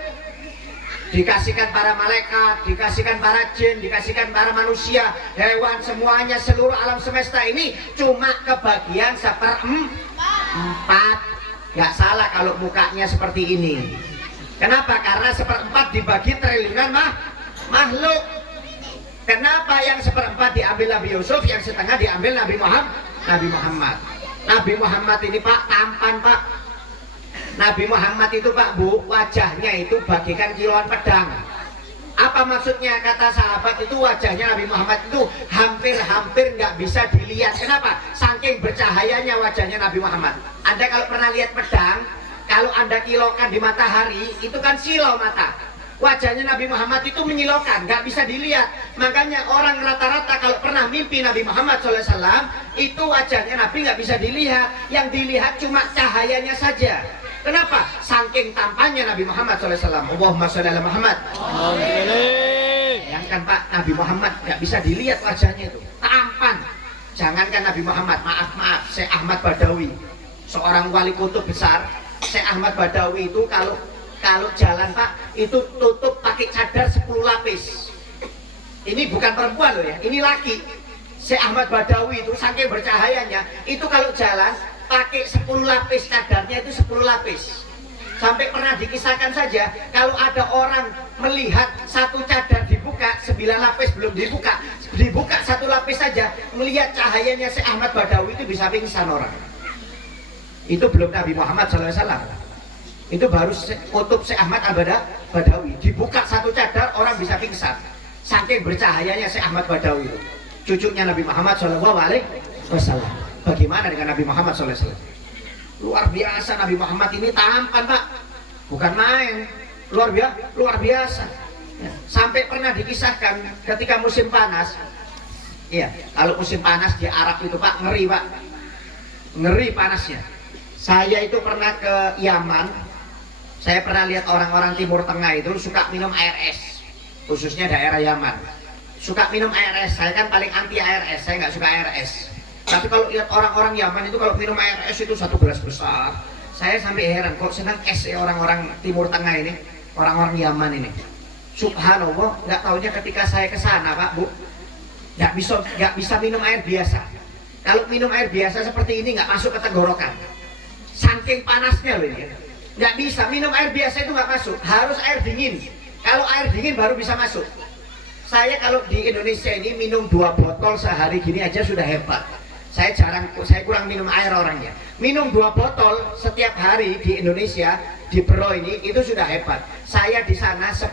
Dikasihkan para malaikat, dikasihkan para jin, dikasihkan para manusia, hewan, semuanya, seluruh alam semesta ini cuma kebagian 1/4. Gak salah kalau mukanya seperti ini. Kenapa? Karena 1/4 dibagi triliunan makhluk. Kenapa yang 1/4 diambil Nabi Yusuf, yang setengah diambil Nabi Muhammad? Nabi Muhammad ini Pak tampan Pak. Nabi Muhammad itu Pak Bu, wajahnya itu bagikan kiloan pedang. Apa maksudnya? Kata sahabat itu wajahnya Nabi Muhammad itu hampir nggak bisa dilihat. Kenapa? Saking bercahayanya wajahnya Nabi Muhammad. Anda kalau pernah lihat pedang, kalau Anda kilaukan di matahari, itu kan silau mata. Wajahnya Nabi Muhammad itu menyilaukan, nggak bisa dilihat. Makanya orang rata-rata kalau pernah mimpi Nabi Muhammad SAW, itu wajahnya Nabi nggak bisa dilihat. Yang dilihat cuma cahayanya saja. Kenapa? Saking tampannya Nabi Muhammad SAW. Allahumma sholli ala Muhammad. Bayangkan Pak, Nabi Muhammad nggak bisa dilihat wajahnya itu, tampan. Jangankan Nabi Muhammad, maaf, Syekh Ahmad Badawi, seorang wali kutub besar. Syekh Ahmad Badawi itu kalau jalan Pak, itu tutup pakai cadar 10 lapis. Ini bukan perempuan loh ya, ini laki. Syekh Ahmad Badawi itu saking bercahayanya, itu kalau jalan pakai 10 lapis, cadarnya itu 10 lapis. Sampai pernah dikisahkan saja, kalau ada orang melihat satu cadar dibuka, 9 lapis belum dibuka 1 lapis saja, melihat cahayanya Syekh Ahmad Badawi itu bisa pingsan orang. Itu belum Nabi Muhammad SAW. Itu baru kutub Syekh Ahmad Badawi. Dibuka satu cadar orang bisa pingsan. Saking bercahayanya Syekh Ahmad Badawi itu. cucunya Nabi Muhammad SAW. Bagaimana dengan Nabi Muhammad SAW? Luar biasa Nabi Muhammad ini tampan Pak, bukan main, luar biasa. Ya. Sampai pernah dikisahkan ketika musim panas, ya kalau musim panas di Arab itu Pak ngeri Pak, ngeri panasnya. Saya itu pernah ke Yaman, saya pernah lihat orang-orang Timur Tengah itu suka minum air es, khususnya daerah Yaman. Suka minum air es, saya kan paling anti air es, saya nggak suka air es. Tapi kalau lihat orang-orang Yaman itu kalau minum air es itu satu gelas besar, saya sampai heran kok senang es ya orang-orang Timur Tengah ini, orang-orang Yaman ini. Subhanallah, nggak taunya ketika saya ke sana Pak Bu, nggak bisa minum air biasa. Kalau minum air biasa seperti ini nggak masuk ke tenggorokan, saking panasnya loh ini. Nggak bisa minum air biasa itu nggak masuk, harus air dingin. Kalau air dingin baru bisa masuk. Saya kalau di Indonesia ini minum 2 botol sehari gini aja sudah hebat. Saya kurang minum air orangnya. Minum 2 botol setiap hari di Indonesia, di Bro ini, itu sudah hebat. Saya di sana 1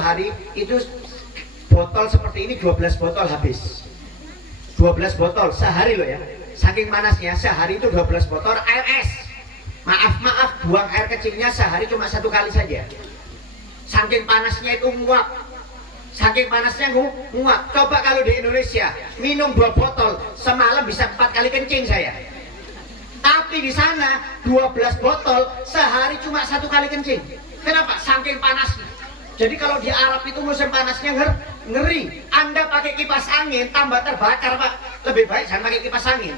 hari itu botol seperti ini 12 botol habis. 12 botol sehari loh ya. Saking panasnya sehari itu 12 botol air es. Maaf buang air kecilnya sehari cuma 1 kali saja. Saking panasnya itu nguap. Saking panasnya nguap. Coba kalau di Indonesia minum 2 botol semalam bisa 4 kali kencing saya. Tapi di sana 12 botol sehari cuma 1 kali kencing. Kenapa? Saking panasnya. Jadi kalau di Arab itu musim panasnya ngeri. Anda pakai kipas angin tambah terbakar Pak. Lebih baik jangan pakai kipas angin.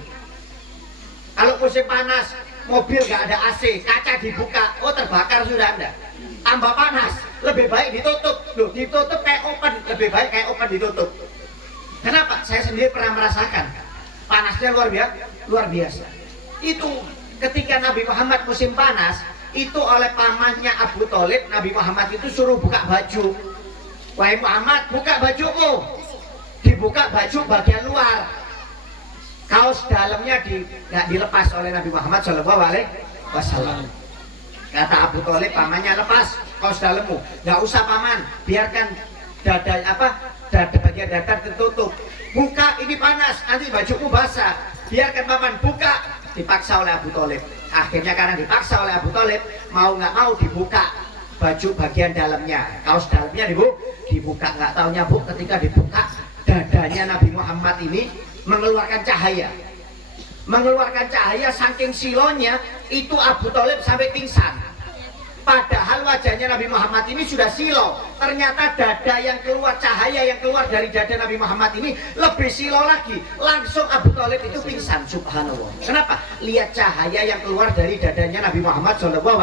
Kalau musim panas mobil nggak ada AC, kaca dibuka, oh terbakar sudah Anda. Tambah panas, lebih baik ditutup. Loh, ditutup kayak open, lebih baik kayak open ditutup. Kenapa? Saya sendiri pernah merasakan panasnya luar biasa. Itu ketika Nabi Muhammad musim panas, itu oleh pamannya Abu Thalib, Nabi Muhammad itu suruh buka baju. Wahai Muhammad, buka bajumu. Dibuka baju bagian luar. Kaos dalamnya nggak dilepas oleh Nabi Muhammad SAW. Kata Abu Thalib, pamannya, lepas kaos dalammu. Nggak usah paman, biarkan bagian dada tertutup. Buka, ini panas, nanti bajumu basah. Biarkan paman buka. Dipaksa oleh Abu Thalib. Akhirnya karena dipaksa oleh Abu Thalib, mau nggak mau dibuka baju bagian dalamnya, kaos dalamnya dibuka. Nggak taunya Bu, ketika dibuka dadanya Nabi Muhammad ini mengeluarkan cahaya saking silonya itu Abu Thalib sampai pingsan. Padahal wajahnya Nabi Muhammad ini sudah silo. Ternyata dada yang keluar, cahaya yang keluar dari dada Nabi Muhammad ini lebih silo lagi. Langsung Abu Thalib itu pingsan. Subhanallah. Kenapa? Lihat cahaya yang keluar dari dadanya Nabi Muhammad SAW.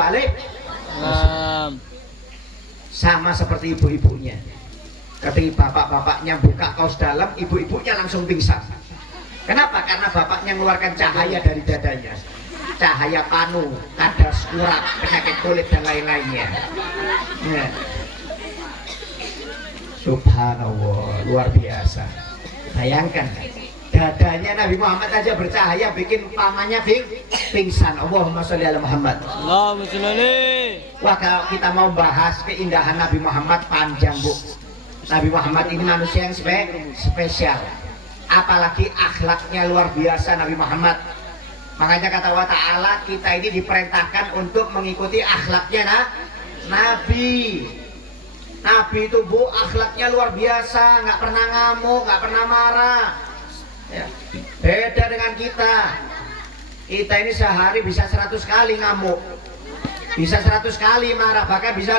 Sama seperti ibu-ibunya. Ketika bapak-bapaknya buka kaos dalam, ibu-ibunya langsung pingsan. Kenapa? Karena bapaknya mengeluarkan cahaya dari dadanya. Cahaya panu, kadar urat, penyakit kulit dan lain-lainnya. Ya. Subhanallah, luar biasa. Bayangkan, dadanya Nabi Muhammad aja bercahaya, bikin pamannya pingsan. Allahumma sholli ala Muhammad. Allahumma sholli. Wah, kalau kita mau bahas keindahan Nabi Muhammad panjang Bu. Nabi Muhammad ini manusia yang spesial. Apalagi akhlaknya luar biasa Nabi Muhammad. Makanya kata Allah Ta'ala, kita ini diperintahkan untuk mengikuti akhlaknya Nabi. Nabi itu Bu, akhlaknya luar biasa, nggak pernah ngamuk, nggak pernah marah. Ya. Beda dengan kita. Kita ini sehari bisa 100 kali ngamuk, bisa 100 kali marah, bahkan bisa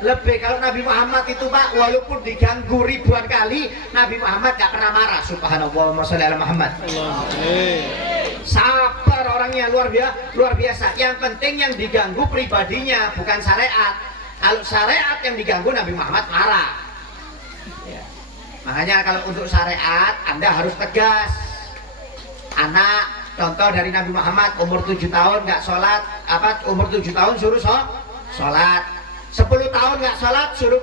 lebih. Kalau Nabi Muhammad itu Pak, walaupun diganggu ribuan kali, Nabi Muhammad gak pernah marah. Subhanallah, sholli ala Muhammad. Sabar orangnya, luar biasa. Yang penting yang diganggu pribadinya, bukan syariat. Kalau syariat yang diganggu, Nabi Muhammad marah. Ya. Makanya kalau untuk syariat Anda harus tegas. Anak, contoh dari Nabi Muhammad, umur 7 tahun gak sholat, umur 7 tahun suruh sholat. 10 tahun nggak sholat suruh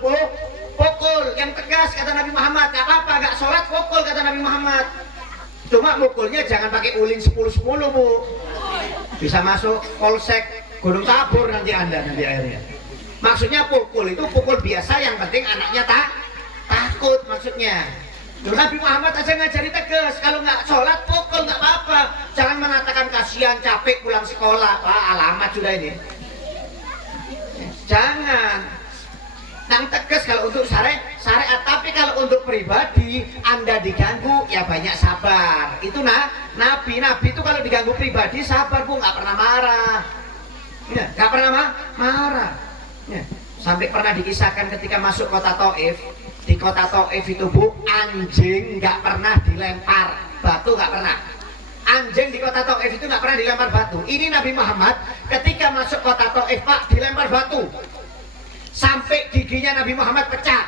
pukul. Yang tegas kata Nabi Muhammad. Nggak apa-apa nggak sholat pukul kata Nabi Muhammad. Cuma mukulnya jangan pakai ulin 10-10 Bu. Bisa masuk polsek Gunung Tabur nanti Anda akhirnya. Maksudnya pukul itu pukul biasa, yang penting anaknya takut maksudnya. Nabi Muhammad aja ngajari tegas, kalau nggak sholat pukul nggak apa-apa. Jangan mengatakan kasihan capek pulang sekolah. Wah, alamat sudah ini. Jangan. Nang tegas kalau untuk syariat, tapi kalau untuk pribadi Anda diganggu ya banyak sabar. Itu Nabi itu kalau diganggu pribadi sabar Bu, nggak pernah marah. Ya, nggak pernah marah. Ya. Sampai pernah dikisahkan ketika masuk kota Taif. Di kota Taif itu Bu, anjing nggak pernah dilempar batu, nggak pernah. Anjing di kota Taif itu nggak pernah dilempar batu. Ini Nabi Muhammad ketika masuk kota Taif Pak dilempar batu sampai giginya Nabi Muhammad pecah.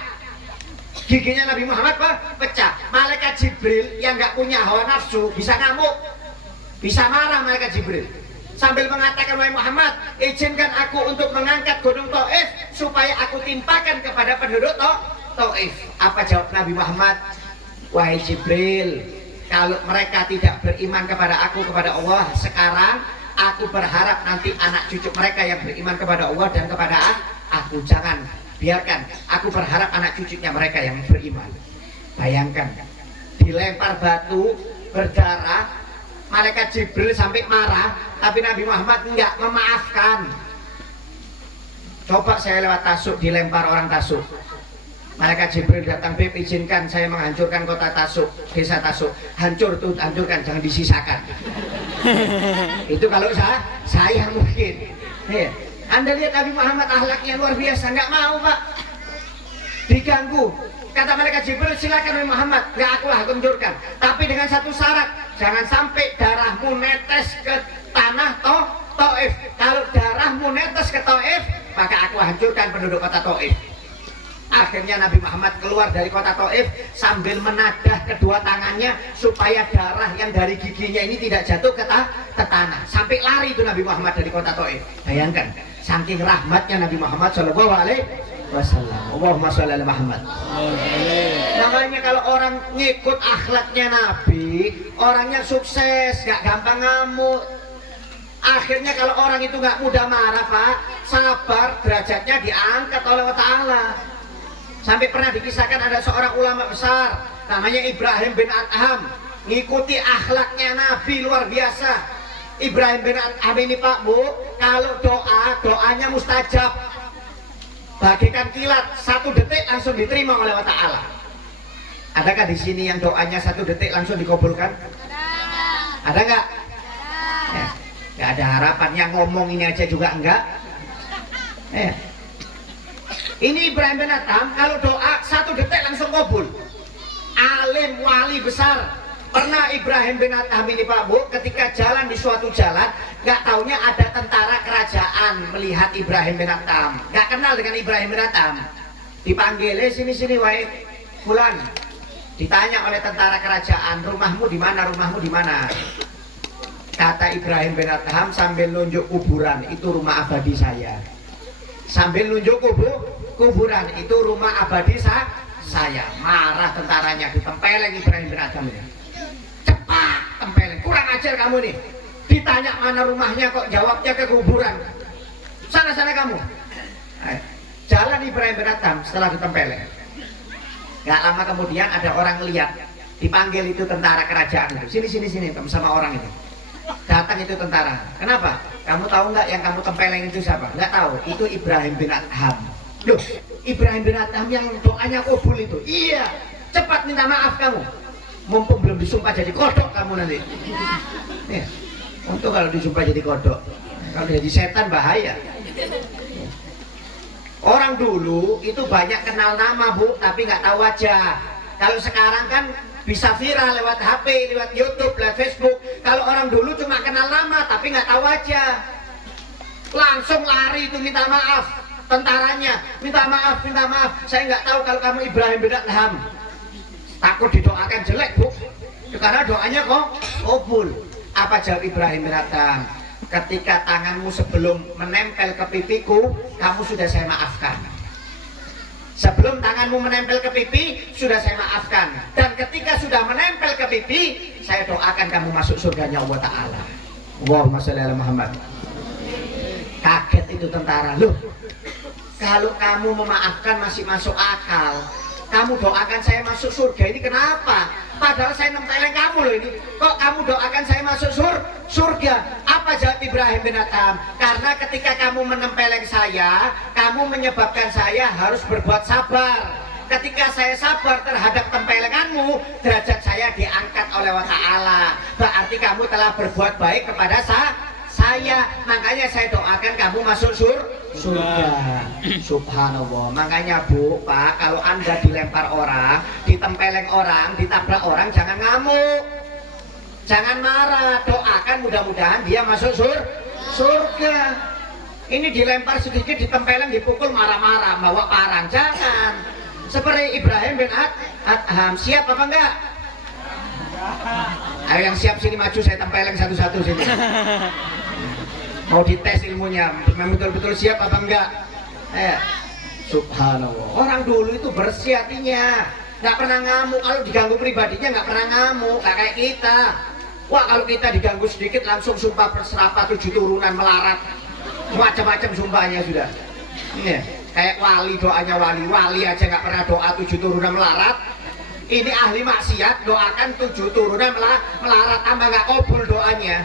Giginya Nabi Muhammad Pak pecah. Malaikat Jibril yang nggak punya hawa nafsu bisa ngamuk, bisa marah malaikat Jibril. Sambil mengatakan, wahai Muhammad, izinkan aku untuk mengangkat gunung Taif supaya aku timpakan kepada penduduk Taif. Apa jawab Nabi Muhammad? Wahai Jibril, kalau mereka tidak beriman kepada aku, kepada Allah, sekarang aku berharap nanti anak cucu mereka yang beriman kepada Allah dan kepada aku. Jangan biarkan, aku berharap anak cucunya mereka yang beriman. Bayangkan, dilempar batu berdarah, malaikat Jibril sampai marah, tapi Nabi Muhammad enggak memaafkan. Coba saya lewat Tasuk, dilempar orang Tasuk. Malaikat Jibril datang, Beb izinkan saya menghancurkan kota Tasuk, desa Tasuk. Hancur tuh, hancurkan, jangan disisakan. Itu kalau saya mungkin. Ya. Anda lihat Nabi Muhammad akhlaknya luar biasa, nggak mau Pak diganggu. Kata malaikat Jibril, silakan Nabi Muhammad, nggak aku hancurkan, tapi dengan satu syarat, jangan sampai darahmu netes ke tanah Taif. Kalau darahmu netes ke Taif, maka aku hancurkan penduduk kota Taif. Akhirnya Nabi Muhammad keluar dari kota Taif sambil menadah kedua tangannya supaya darah yang dari giginya ini tidak jatuh ke tanah. Sampai lari itu Nabi Muhammad dari kota Taif. Bayangkan, saking rahmatnya Nabi Muhammad Shallallahu Alaihi Wasallam. Allahumma sholli ala Muhammad. Makanya kalau orang ngikut akhlaknya Nabi, orangnya sukses, gak gampang ngamuk. Akhirnya kalau orang itu gak mudah marah Pak, sabar, derajatnya diangkat oleh Allah Ta'ala. Sampai pernah dikisahkan ada seorang ulama besar namanya Ibrahim bin Adham, ngikuti akhlaknya Nabi luar biasa. Ibrahim bin Adham ini Pak Bu, kalau doanya mustajab, bagikan kilat 1 detik langsung diterima oleh Allah Ta'ala. Adakah di sini yang doanya 1 detik langsung dikabulkan? Ada nggak? Ya, nggak ada harapan. Yang ngomong ini aja juga enggak. Ini Ibrahim bin Adham, kalau doa 1 detik langsung kabul. Alim wali besar. Pernah Ibrahim bin Adham ini Pak Bu, ketika jalan di suatu jalan, nggak taunya ada tentara kerajaan melihat Ibrahim bin Adham. Nggak kenal dengan Ibrahim bin Adham. Dipanggil, sini wahai fulan. Ditanya oleh tentara kerajaan, rumahmu di mana? Rumahmu di mana? Kata Ibrahim bin Adham sambil nunjuk kuburan, itu rumah abadi saya. Sambil nunjuk kuburan, itu rumah abadi saya. Marah tentaranya, ditempeleng Ibrahim bin Adham ini. Cepat tempeleng, kurang ajar kamu nih. Ditanya mana rumahnya kok jawabnya ke kuburan. Sana kamu. Jalan Ibrahim bin Adham setelah ditempeleng. Gak lama kemudian ada orang lihat, dipanggil itu tentara kerajaan itu. Sini sama orang itu. Datang itu tentara. Kenapa? Kamu tahu nggak yang kamu tempeleng itu siapa? Nggak tahu. Itu Ibrahim bin Adham. Loh, Ibrahim bin Adham yang doanya kabul itu. Iya. Cepat minta maaf kamu. Mumpung belum disumpah jadi kodok kamu nanti. Ya. Untuk kalau disumpah jadi kodok. Kalau jadi setan bahaya. Orang dulu itu banyak kenal nama Bu, tapi nggak tahu wajah. Kalau sekarang kan bisa viral lewat HP, lewat YouTube, lewat Facebook. Kalau orang dulu cuma kenal nama tapi nggak tahu wajah, langsung lari itu minta maaf. Tentaranya minta maaf, saya nggak tahu kalau kamu Ibrahim bin Adham. Takut didoakan jelek Bu, karena doanya kok kabul. Apa jawab Ibrahim bin Adham? Ketika tanganmu sebelum menempel ke pipiku, kamu sudah saya maafkan. Sebelum tanganmu menempel ke pipi, sudah saya maafkan. Dan ketika sudah menempel ke pipi, saya doakan kamu masuk surganya Allah Ta'ala. Allahumma sholli ala Muhammad. Kaget itu tentara. Loh, kalau kamu memaafkan masih masuk akal, kamu doakan saya masuk surga, ini kenapa? Padahal saya nempeleng kamu loh ini. Kok kamu doakan saya masuk surga? Apa jawab Ibrahim bin Adham? Karena ketika kamu menempeleng saya, kamu menyebabkan saya harus berbuat sabar. Ketika saya sabar terhadap tempelenganmu, derajat saya diangkat oleh Allah Ta'ala. Berarti kamu telah berbuat baik kepada saya. Makanya saya doakan kamu masuk surga. Subhanallah. Makanya Bu, Pak, kalau Anda dilempar orang, ditempeleng orang, ditabrak orang, jangan ngamuk, jangan marah. Doakan mudah-mudahan dia masuk surga. Ini dilempar sedikit, ditempeleng, dipukul, marah-marah, bawa parang. Jangan. Seperti Ibrahim bin Adham. Siap apa enggak? Ayo yang siap sini maju, saya tempeleng satu-satu sini. Mau dites ilmunya, memang betul-betul siap apa enggak? Subhanallah. Orang dulu itu bersih hatinya, nggak pernah ngamuk. Kalau diganggu pribadinya nggak pernah ngamuk, nggak kayak kita. Wah, kalau kita diganggu sedikit langsung sumpah berserapa 7 turunan melarat, macam-macam sumpahnya sudah. Kayak wali, doanya wali aja nggak pernah doa 7 turunan melarat. Ini ahli maksiat doakan 7 turunan melarat, tambah nggak kabul doanya.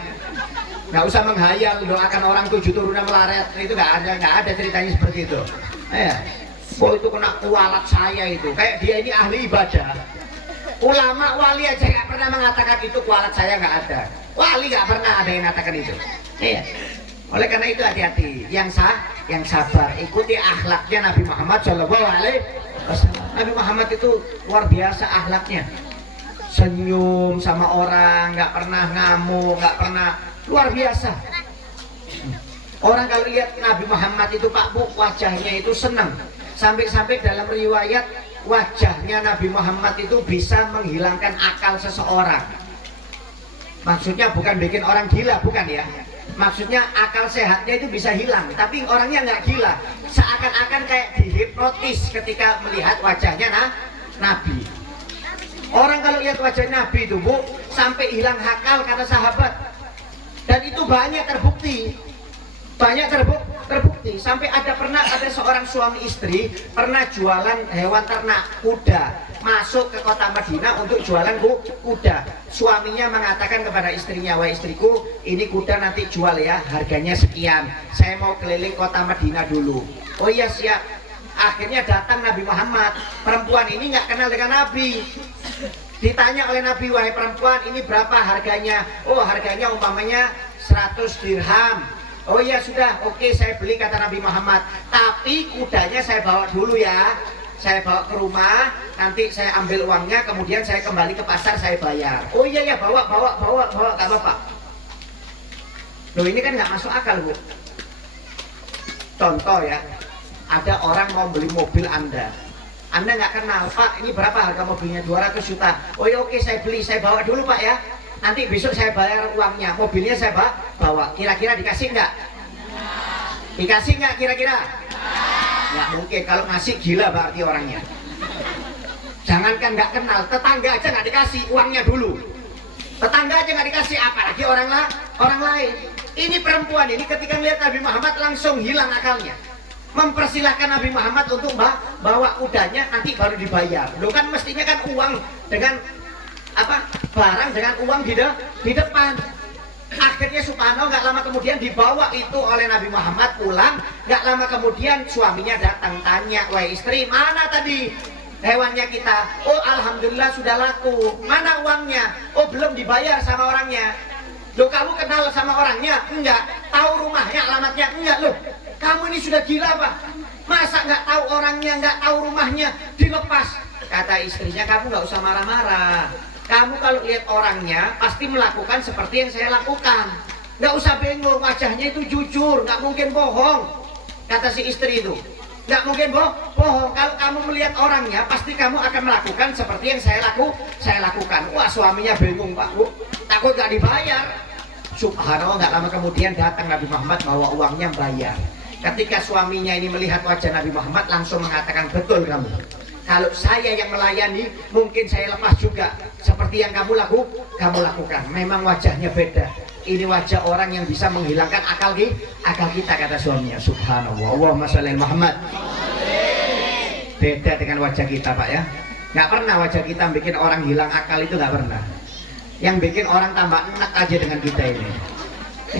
Nggak usah menghayal doakan orang 7 turunan melarat, itu nggak ada ceritanya seperti itu. Oh itu kena kualat saya itu, kayak dia ini ahli ibadah. Ulama wali aja nggak pernah mengatakan itu kualat saya, nggak ada. Wali nggak pernah ada yang mengatakan itu. Oleh karena itu hati-hati, yang sabar, ikuti akhlaknya Nabi Muhammad SAW. Nabi Muhammad itu luar biasa akhlaknya, senyum sama orang, nggak pernah ngamuk, nggak pernah, luar biasa. Orang kalau lihat Nabi Muhammad itu Pak Bu, wajahnya itu senang, sampai-sampai dalam riwayat wajahnya Nabi Muhammad itu bisa menghilangkan akal seseorang. Maksudnya bukan bikin orang gila, bukan ya. Maksudnya akal sehatnya itu bisa hilang, tapi orangnya nggak gila, seakan-akan kayak dihipnotis ketika melihat wajahnya Nabi. Orang kalau lihat wajah Nabi itu Bu, sampai hilang akal kata sahabat. Dan itu banyak terbukti, sampai pernah ada seorang suami istri pernah jualan hewan ternak, kuda, masuk ke kota Madinah untuk jualan kuda. Suaminya mengatakan kepada istrinya, wah istriku, ini kuda nanti jual ya, harganya sekian, saya mau keliling kota Madinah dulu. Oh iya siap. Akhirnya datang Nabi Muhammad. Perempuan ini nggak kenal dengan Nabi. Ditanya oleh Nabi, wahai perempuan, ini berapa harganya? Oh harganya umpamanya 100 dirham. Oh iya sudah, oke saya beli kata Nabi Muhammad. Tapi kudanya saya bawa dulu ya, saya bawa ke rumah, nanti saya ambil uangnya, kemudian saya kembali ke pasar, saya bayar. Oh iya ya, bawa, gak apa-apa. Loh ini kan nggak masuk akal Bu. Contoh ya, ada orang mau beli mobil Anda nggak kenal, Pak ini berapa harga mobilnya? 200 juta. Oh ya oke saya beli, saya bawa dulu Pak ya, nanti besok saya bayar uangnya, mobilnya saya bawa. Kira-kira dikasih nggak? Dikasih nggak kira-kira? Nggak mungkin, kalau ngasih gila berarti orangnya. Jangankan nggak kenal, tetangga aja nggak dikasih, uangnya dulu. Tetangga aja nggak dikasih, apalagi orang lain. Ini perempuan ini ketika melihat Nabi Muhammad langsung hilang akalnya. Mempersilahkan Nabi Muhammad untuk bawa kudanya, nanti baru dibayar. Loh kan mestinya kan uang dengan barang dengan uang di depan. Akhirnya subhanallah nggak lama kemudian dibawa itu oleh Nabi Muhammad pulang. Nggak lama kemudian suaminya datang tanya, wahai istri mana tadi hewannya kita? Oh alhamdulillah sudah laku. Mana uangnya? Oh belum dibayar sama orangnya. Loh kamu kenal sama orangnya? Enggak. Tahu rumahnya, alamatnya? Enggak. Loh kamu ini sudah gila Pak, masa nggak tahu orangnya, nggak tahu rumahnya, dilepas. Kata istrinya, kamu nggak usah marah-marah, kamu kalau lihat orangnya pasti melakukan seperti yang saya lakukan, nggak usah bingung, wajahnya itu jujur, nggak mungkin bohong. Kata si istri itu, nggak mungkin bohong. Kalau kamu melihat orangnya pasti kamu akan melakukan seperti yang saya lakukan. Wah suaminya bingung Pak Bu, takut nggak dibayar. Subhanallah nggak lama kemudian datang Nabi Muhammad bawa uangnya bayar. Ketika suaminya ini melihat wajah Nabi Muhammad langsung mengatakan, betul kamu, kalau saya yang melayani mungkin saya lepas juga seperti yang kamu lakukan. Memang wajahnya beda, ini wajah orang yang bisa menghilangkan akal kita, kata suaminya. Subhanallah, Allahumma sholli Muhammad. Beda dengan wajah kita Pak ya. Nggak pernah wajah kita bikin orang hilang akal, itu nggak pernah. Yang bikin orang tambah enak aja dengan kita ini.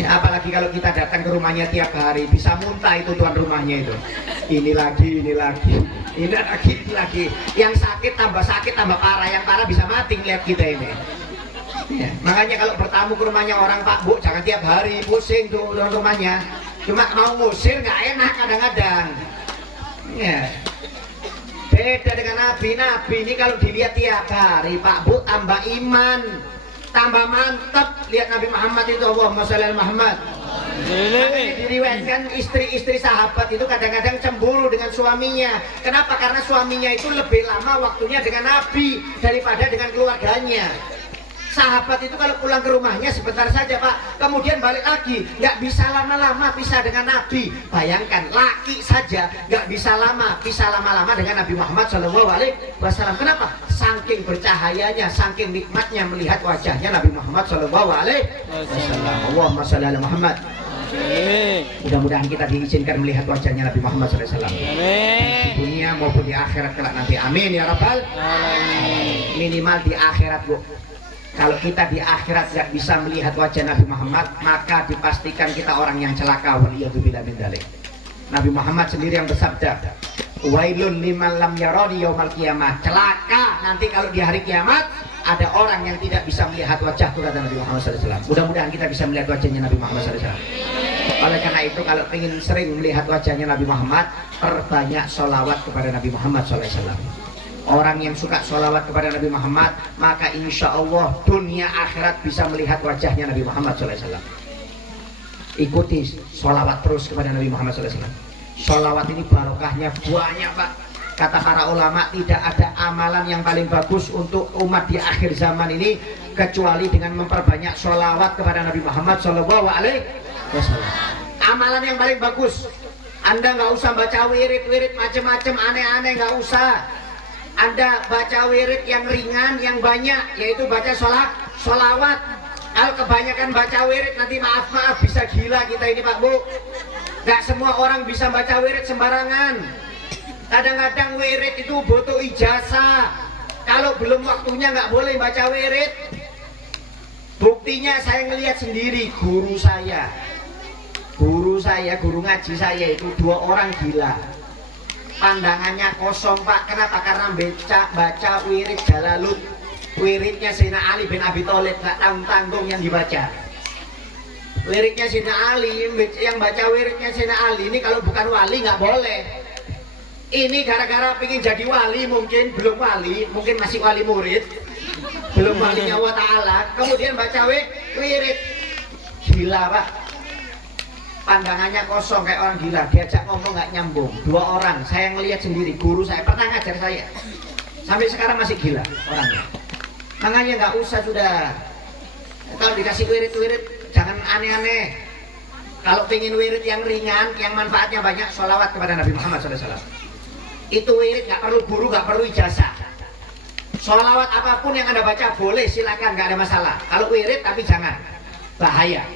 Apalagi kalau kita datang ke rumahnya tiap hari, bisa muntah itu tuan rumahnya itu. Ini lagi, ini lagi, ini lagi, ini lagi. Yang sakit tambah parah, yang parah bisa mati ngeliat kita ini. Ya, makanya kalau bertamu ke rumahnya orang Pak Bu, jangan tiap hari, pusing tuh tuan rumahnya. Cuma mau ngusir nggak enak kadang-kadang. Ya. Beda dengan Nabi. Nabi ini kalau dilihat tiap hari Pak Bu, tambah iman, tambah mantap. Lihat Nabi Muhammad itu, Allahumma sholli ala Muhammad. Makanya diriwayatkan istri-istri sahabat itu kadang-kadang cemburu dengan suaminya. Kenapa? Karena suaminya itu lebih lama waktunya dengan Nabi daripada dengan keluarganya. Sahabat itu kalau pulang ke rumahnya sebentar saja Pak, kemudian balik lagi, nggak bisa lama-lama pisah dengan Nabi. Bayangkan, laki saja nggak bisa pisah lama-lama dengan Nabi Muhammad SAW. Kenapa? Saking bercahayanya, saking nikmatnya melihat wajahnya Nabi Muhammad SAW. Allahumma sholli ala Muhammad. Mudah-mudahan kita diizinkan melihat wajahnya Nabi Muhammad SAW di dunia maupun di akhirat kelak nanti. Amin ya Rabbal alamin. Minimal di akhirat Bu. Kalau kita di akhirat tidak bisa melihat wajah Nabi Muhammad, maka dipastikan kita orang yang celaka. Waliyadzubillah min dzalik. Nabi Muhammad sendiri yang bersabda, wailun liman lam yarani yaumal qiyamah. Celaka nanti kalau di hari kiamat ada orang yang tidak bisa melihat wajahku, kata Nabi Muhammad SAW. Mudah-mudahan kita bisa melihat wajahnya Nabi Muhammad SAW. Oleh karena itu, kalau ingin sering melihat wajahnya Nabi Muhammad, perbanyak sholawat kepada Nabi Muhammad SAW. Orang yang suka sholawat kepada Nabi Muhammad, maka insya Allah dunia akhirat bisa melihat wajahnya Nabi Muhammad SAW. Ikuti sholawat terus kepada Nabi Muhammad SAW. Sholawat ini barokahnya banyak Pak. Kata para ulama, tidak ada amalan yang paling bagus untuk umat di akhir zaman ini kecuali dengan memperbanyak sholawat kepada Nabi Muhammad SAW. Amalan yang paling bagus. Anda nggak usah baca wirid-wirid macam-macam aneh-aneh, nggak usah. Anda baca wirid yang ringan, yang banyak, yaitu baca sholawat. Kalau kebanyakan baca wirid nanti maaf bisa gila kita ini Pak Bu. Gak semua orang bisa baca wirid sembarangan. Kadang-kadang wirid itu butuh ijazah. Kalau belum waktunya nggak boleh baca wirid. Buktinya saya ngelihat sendiri guru ngaji saya itu 2 orang gila. Pandangannya kosong Pak. Kenapa? Karena baca wirid Jalalut, wiridnya Sayyidina Ali bin Abi Thalib, nggak tanggung-tanggung yang dibaca. Wiridnya Sayyidina Ali, yang baca wiridnya Sayyidina Ali ini kalau bukan wali nggak boleh. Ini gara-gara pengen jadi wali, mungkin belum wali, mungkin masih wali murid, belum walinya Allah Ta'ala, kemudian baca wirid. Gila Pak. Pandangannya kosong kayak orang gila, diajak ngomong nggak nyambung. 2 orang, saya ngelihat sendiri, guru saya pernah ngajar saya, sampai sekarang masih gila orangnya. Makanya nggak usah sudah, kalau dikasih wirid jangan aneh-aneh. Kalau pengen wirid yang ringan, yang manfaatnya banyak, sholawat kepada Nabi Muhammad SAW. Itu wirid nggak perlu guru, nggak perlu ijazah. Sholawat apapun yang Anda baca boleh, silakan, nggak ada masalah. Kalau wirid tapi jangan, bahaya.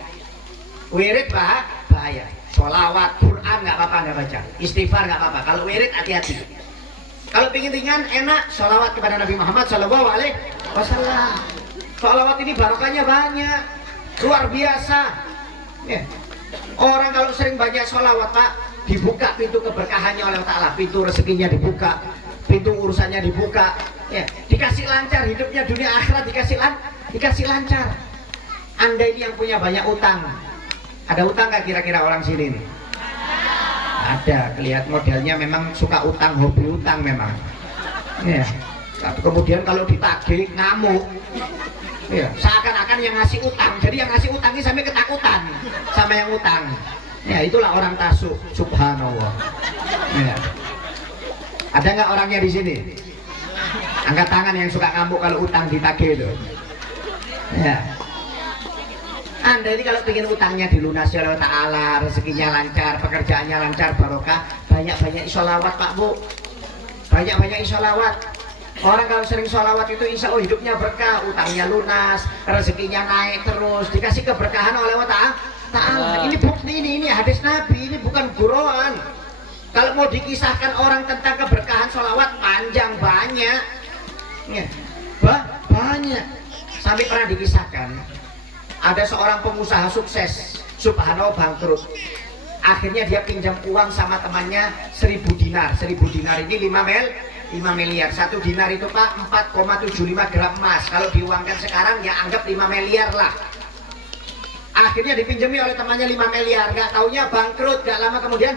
Wirid bahaya. Sholawat, Quran nggak apa-apa Anda baca, istighfar nggak apa-apa. Kalau wirid hati-hati. Kalau pingin ringan, enak, sholawat kepada Nabi Muhammad SAW. Sholawat ini barokahnya banyak, luar biasa. Ya. Orang kalau sering banyak sholawat Pak, dibuka pintu keberkahannya oleh Allah Ta'ala, pintu rezekinya dibuka, pintu urusannya dibuka. Ya. Dikasih lancar hidupnya, dunia akhirat dikasih lancar. Anda ini yang punya banyak utang, ada utang nggak kira-kira orang sini nih? Ada, kelihatan modelnya memang suka utang, hobi utang memang. Ya. Kemudian kalau ditagih ngamuk. Ya. Seakan-akan yang ngasih utang, jadi yang ngasih utang ini sampai ketakutan sama yang utang. Ya, itulah orang tasuk, subhanallah. Ya. Ada nggak orangnya di sini? Angkat tangan yang suka ngamuk kalau utang ditagih itu. Ya. Anda ini kalau ingin utangnya dilunasi oleh Ta'ala, rezekinya lancar, pekerjaannya lancar, barokah, banyak-banyak sholawat Pak Bu. Banyak-banyak sholawat. Orang kalau sering sholawat itu insya Allah hidupnya berkah, utangnya lunas, rezekinya naik terus, dikasih keberkahan oleh Allah Ta'ala. Ini bukti, ini hadis Nabi, ini bukan guroan. Kalau mau dikisahkan orang tentang keberkahan sholawat panjang banyak, ya, banyak. Sampai pernah dikisahkan ada seorang pengusaha sukses, subhanallah bangkrut. Akhirnya dia pinjam uang sama temannya 1000 dinar. 1000 dinar ini 5 miliar. 1 dinar itu Pak 4,75 gram emas. Kalau diuangkan sekarang ya anggap 5 miliar lah. Akhirnya dipinjami oleh temannya 5 miliar, nggak taunya bangkrut, nggak lama kemudian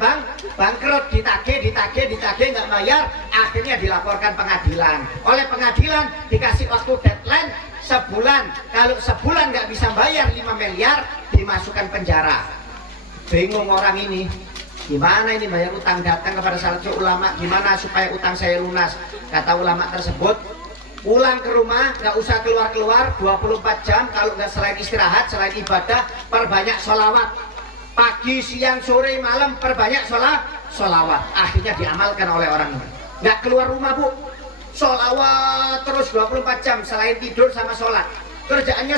bangkrut, ditagih nggak bayar, akhirnya dilaporkan pengadilan. Oleh pengadilan dikasih waktu deadline sebulan, kalau sebulan nggak bisa bayar 5 miliar, dimasukkan penjara. Bingung orang ini, gimana ini bayar utang, datang kepada salah satu ulama, gimana supaya utang saya lunas. Kata ulama tersebut, pulang ke rumah, nggak usah keluar-keluar 24 jam, kalau nggak selain istirahat, selain ibadah, perbanyak sholawat. Pagi, siang, sore, malam, perbanyak sholawat. Akhirnya diamalkan oleh orang ini. Nggak keluar rumah Bu, sholawat terus 24 jam, selain tidur sama sholat. Kerjaannya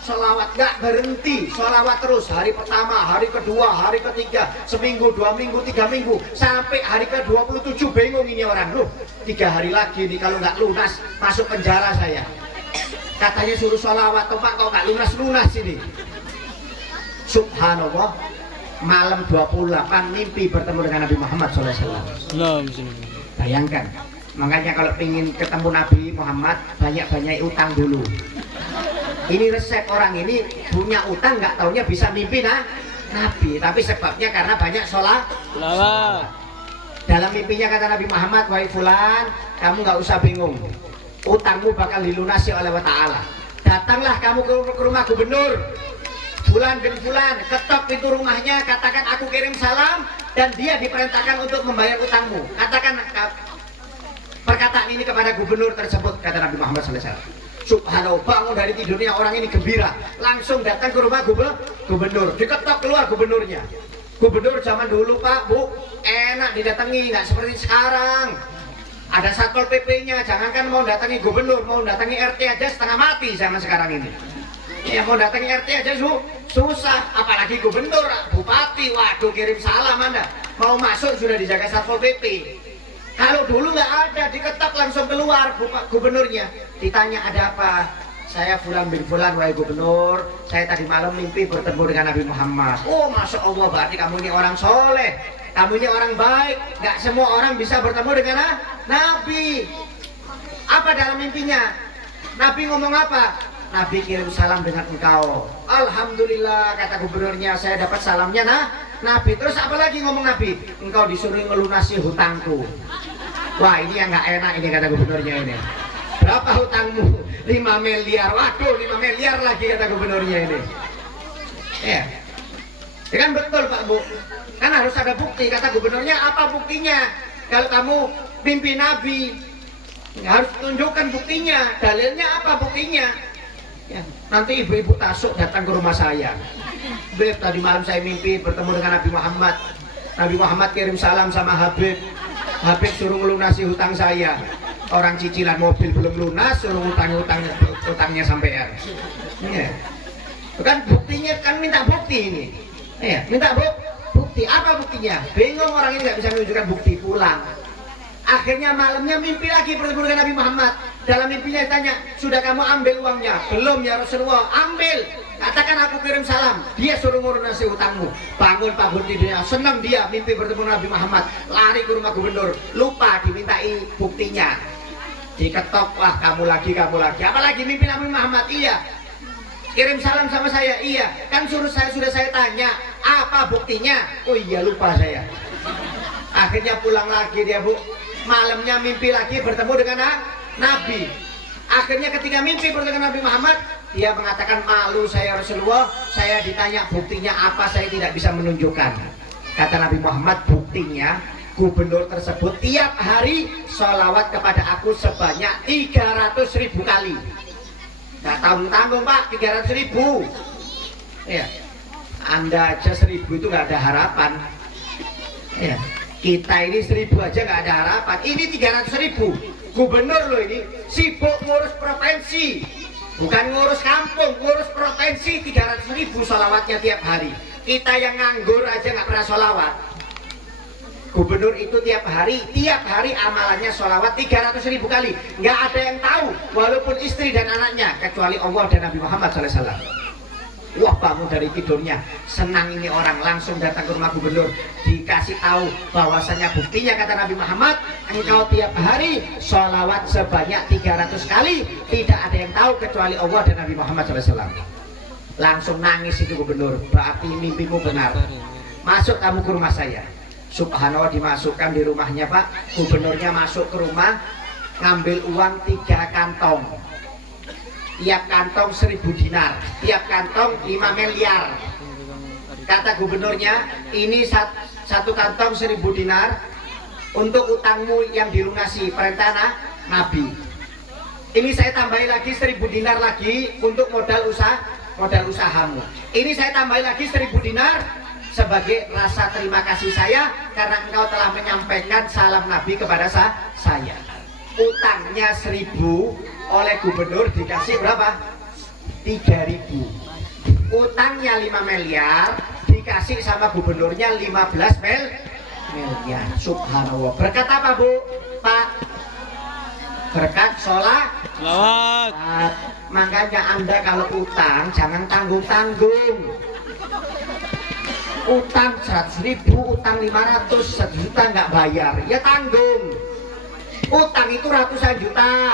sholawat, nggak berhenti, sholawat terus. Hari pertama, hari kedua, hari ketiga, seminggu, 2 minggu, 3 minggu, sampai hari ke-27. Bingung ini orang, loh 3 hari lagi nih kalau nggak lunas masuk penjara saya. Katanya suruh sholawat, Pak, kok nggak lunas ini. Subhanallah, malam 28 mimpi bertemu dengan Nabi Muhammad SAW. Bayangkan, makanya kalau ingin ketemu Nabi Muhammad, banyak-banyak utang dulu. Ini resep orang ini punya utang, nggak taunya bisa mimpi Nabi, tapi sebabnya karena banyak sholat. Dalam mimpinya kata Nabi Muhammad, wahai fulan, kamu nggak usah bingung, utangmu bakal dilunasi oleh Allah Ta'ala. Datanglah kamu ke rumah gubernur Fulan bin Fulan, ketok pintu rumahnya, katakan aku kirim salam, dan dia diperintahkan untuk membayar utangmu. Katakan perkataan ini kepada gubernur tersebut, kata Nabi Muhammad SAW. Subhanallah, bangun dari tidurnya orang ini gembira, langsung datang ke rumah gubernur, diketok keluar gubernurnya. Gubernur zaman dulu Pak, Bu, enak didatangi, nggak seperti sekarang. Ada satpol PP-nya, jangankan mau datangi gubernur, mau datangi RT aja setengah mati zaman sekarang ini. Ya mau datangi RT aja susah, apalagi gubernur, bupati, waduh kirim salam Anda. Mau masuk sudah dijaga satpol PP. Kalau dulu nggak ada, diketok langsung keluar gubernurnya. Ditanya ada apa? Saya Fulan bin Fulan, wahai gubernur, saya tadi malam mimpi bertemu dengan Nabi Muhammad. Oh Masya Allah, berarti kamu ini orang soleh, kamu ini orang baik. Nggak semua orang bisa bertemu dengan Nabi. Apa dalam mimpinya? Nabi ngomong apa? Nabi kirim salam dengan engkau. Alhamdulillah, kata gubernurnya, saya dapat salamnya Nabi. Terus apa lagi ngomong Nabi? Engkau disuruh ngelunasi hutangku. Wah ini yang nggak enak ini, kata gubernurnya ini. Berapa hutangmu? 5 miliar. Waduh 5 miliar lagi, kata gubernurnya ini. Ya kan betul Pak Bu, kan harus ada bukti. Kata gubernurnya, apa buktinya? Kalau kamu mimpi Nabi, harus tunjukkan buktinya. Dalilnya apa buktinya? Ya, nanti ibu-ibu tasuk datang ke rumah saya. Beb, tadi malam saya mimpi bertemu dengan Nabi Muhammad. Nabi Muhammad kirim salam sama Habib. Habib suruh melunasi hutang saya. Orang cicilan mobil belum lunas, suruh utangnya sampean. Ya. Kan buktinya, kan minta bukti ini. Ya, minta bukti. Apa buktinya? Bingung orang ini nggak bisa menunjukkan bukti, pulang. Akhirnya malamnya mimpi lagi bertemu dengan Nabi Muhammad. Dalam mimpinya ditanya, sudah kamu ambil uangnya? Belum ya Rasulullah. Ambil. Katakan aku kirim salam. Dia suruh ngurunasi utangmu. Bangun tidurnya, senang dia mimpi bertemu Nabi Muhammad. Lari ke rumah gubernur, lupa dimintai buktinya. Diketok, wah kamu lagi. Apalagi mimpi Nabi Muhammad? Iya. Kirim salam sama saya? Iya. Kan sudah saya tanya, apa buktinya? Oh iya, lupa saya. Akhirnya pulang lagi dia Bu. Malamnya mimpi lagi bertemu dengan Nabi. Akhirnya ketika mimpi bertemu dengan Nabi Muhammad, dia mengatakan, malu saya Rasulullah, saya ditanya buktinya apa, saya tidak bisa menunjukkan. Kata Nabi Muhammad, buktinya gubernur tersebut tiap hari sholawat kepada aku sebanyak 300.000 kali. Nggak tanggung Pak, 300.000. Ya, Anda aja 1.000 itu nggak ada harapan. Ya, kita ini 1.000 aja nggak ada harapan. Ini 300.000. Gubernur loh ini, sibuk ngurus provinsi, bukan ngurus kampung, ngurus provinsi. 300.000 sholawatnya tiap hari. Kita yang nganggur aja nggak pernah sholawat. Gubernur itu tiap hari amalannya sholawat 300.000 kali. Nggak ada yang tahu, walaupun istri dan anaknya, kecuali Allah dan Nabi Muhammad SAW. Wah, bangun dari tidurnya, senang ini orang, langsung datang ke rumah gubernur, dikasih tahu bahwasanya buktinya kata Nabi Muhammad, engkau tiap hari sholawat sebanyak 300 kali, tidak ada yang tahu kecuali Allah dan Nabi Muhammad SAW. Langsung nangis itu gubernur, berarti mimpimu benar. Masuk kamu ke rumah saya. Subhanallah, dimasukkan di rumahnya Pak. Gubernurnya masuk ke rumah, ngambil uang 3 kantong. Tiap kantong 1.000 dinar, tiap kantong 5 miliar. Kata gubernurnya, ini satu kantong 1.000 dinar untuk utangmu yang dilunasi, perintah Nabi. Ini saya tambahin lagi 1.000 dinar lagi untuk modal usahamu. Ini saya tambahin lagi 1.000 dinar sebagai rasa terima kasih saya karena engkau telah menyampaikan salam Nabi kepada saya. Utangnya 1.000, oleh gubernur dikasih berapa? 3.000. Utangnya 5 miliar, dikasih sama gubernurnya 15 miliar. Subhanallah. Berkat apa Bu? Pak? Berkat sholat. Makanya Anda kalau utang jangan tanggung-tanggung. Utang 100.000, utang 500, 1 juta nggak bayar, ya tanggung. Utang itu ratusan juta,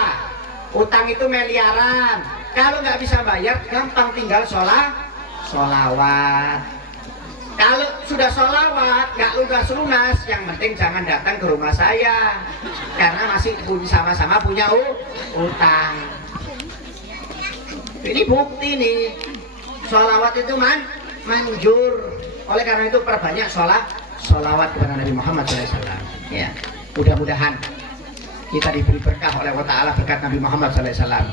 utang itu miliaran. Kalau nggak bisa bayar, gampang, tinggal sholawat. Kalau sudah sholawat, nggak lunas, yang penting jangan datang ke rumah saya, karena masih sama-sama punya utang. Ini bukti nih, sholawat itu manjur. Oleh karena itu perbanyak sholawat kepada Nabi Muhammad SAW. Ya, mudah-mudahan kita diberi berkah oleh Allah Ta'ala berkat Nabi Muhammad SAW.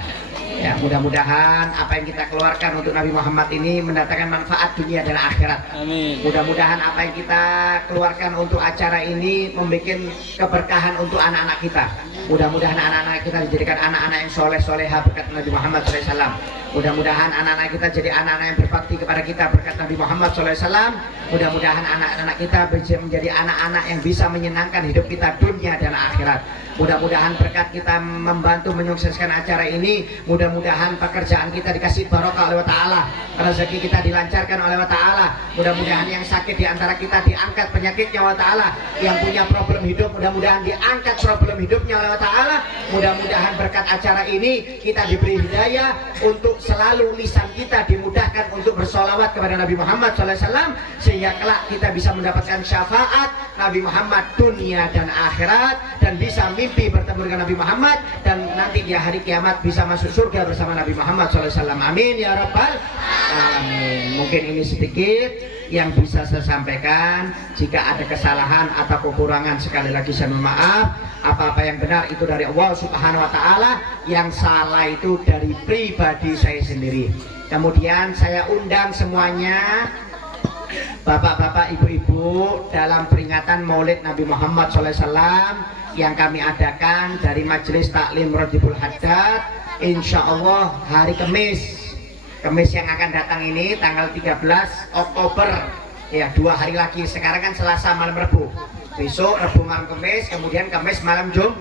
Ya, mudah-mudahan apa yang kita keluarkan untuk Nabi Muhammad ini mendatangkan manfaat dunia dan akhirat. Amin. Mudah-mudahan apa yang kita keluarkan untuk acara ini membuat keberkahan untuk anak-anak kita. Mudah-mudahan anak-anak kita dijadikan anak-anak yang soleh-soleha berkat Nabi Muhammad SAW. Mudah-mudahan anak-anak kita jadi anak-anak yang berbakti kepada kita berkat Nabi Muhammad SAW. Mudah-mudahan anak-anak kita menjadi anak-anak yang bisa menyenangkan hidup kita dunia dan akhirat. Mudah-mudahan berkat kita membantu menyukseskan acara ini, mudah-mudahan pekerjaan kita dikasih barokah oleh Allah Ta'ala, rezeki kita dilancarkan oleh Allah Ta'ala. Mudah-mudahan yang sakit di antara kita diangkat penyakitnya Allah Ta'ala, yang punya problem hidup mudah-mudahan diangkat problem hidupnya oleh Allah Ta'ala. Mudah-mudahan berkat acara ini kita diberi hidayah untuk selalu lisan kita dimudahkan untuk bersolawat kepada Nabi Muhammad SAW, sehingga kelak kita bisa mendapatkan syafaat Nabi Muhammad dunia dan akhirat, dan bisa mimpi bertemu dengan Nabi Muhammad, dan nanti di hari kiamat bisa masuk surga bersama Nabi Muhammad SAW. Amin ya rabbal alamin. Mungkin ini sedikit yang bisa saya sampaikan. Jika ada kesalahan atau kekurangan, sekali lagi saya mohon maaf. Apa-apa yang benar itu dari Allah Subhanahu wa Ta'ala, yang salah itu dari pribadi saya sendiri. Kemudian saya undang semuanya, bapak-bapak, ibu-ibu, dalam peringatan Maulid Nabi Muhammad SAW yang kami adakan dari Majelis Taklim Rodibul Haddad. Insya Allah hari Kamis yang akan datang ini tanggal 13 Oktober, ya 2 hari lagi. Sekarang kan Selasa malam Rebu, besok Rebu malam Kamis, kemudian Kamis malam Jumat.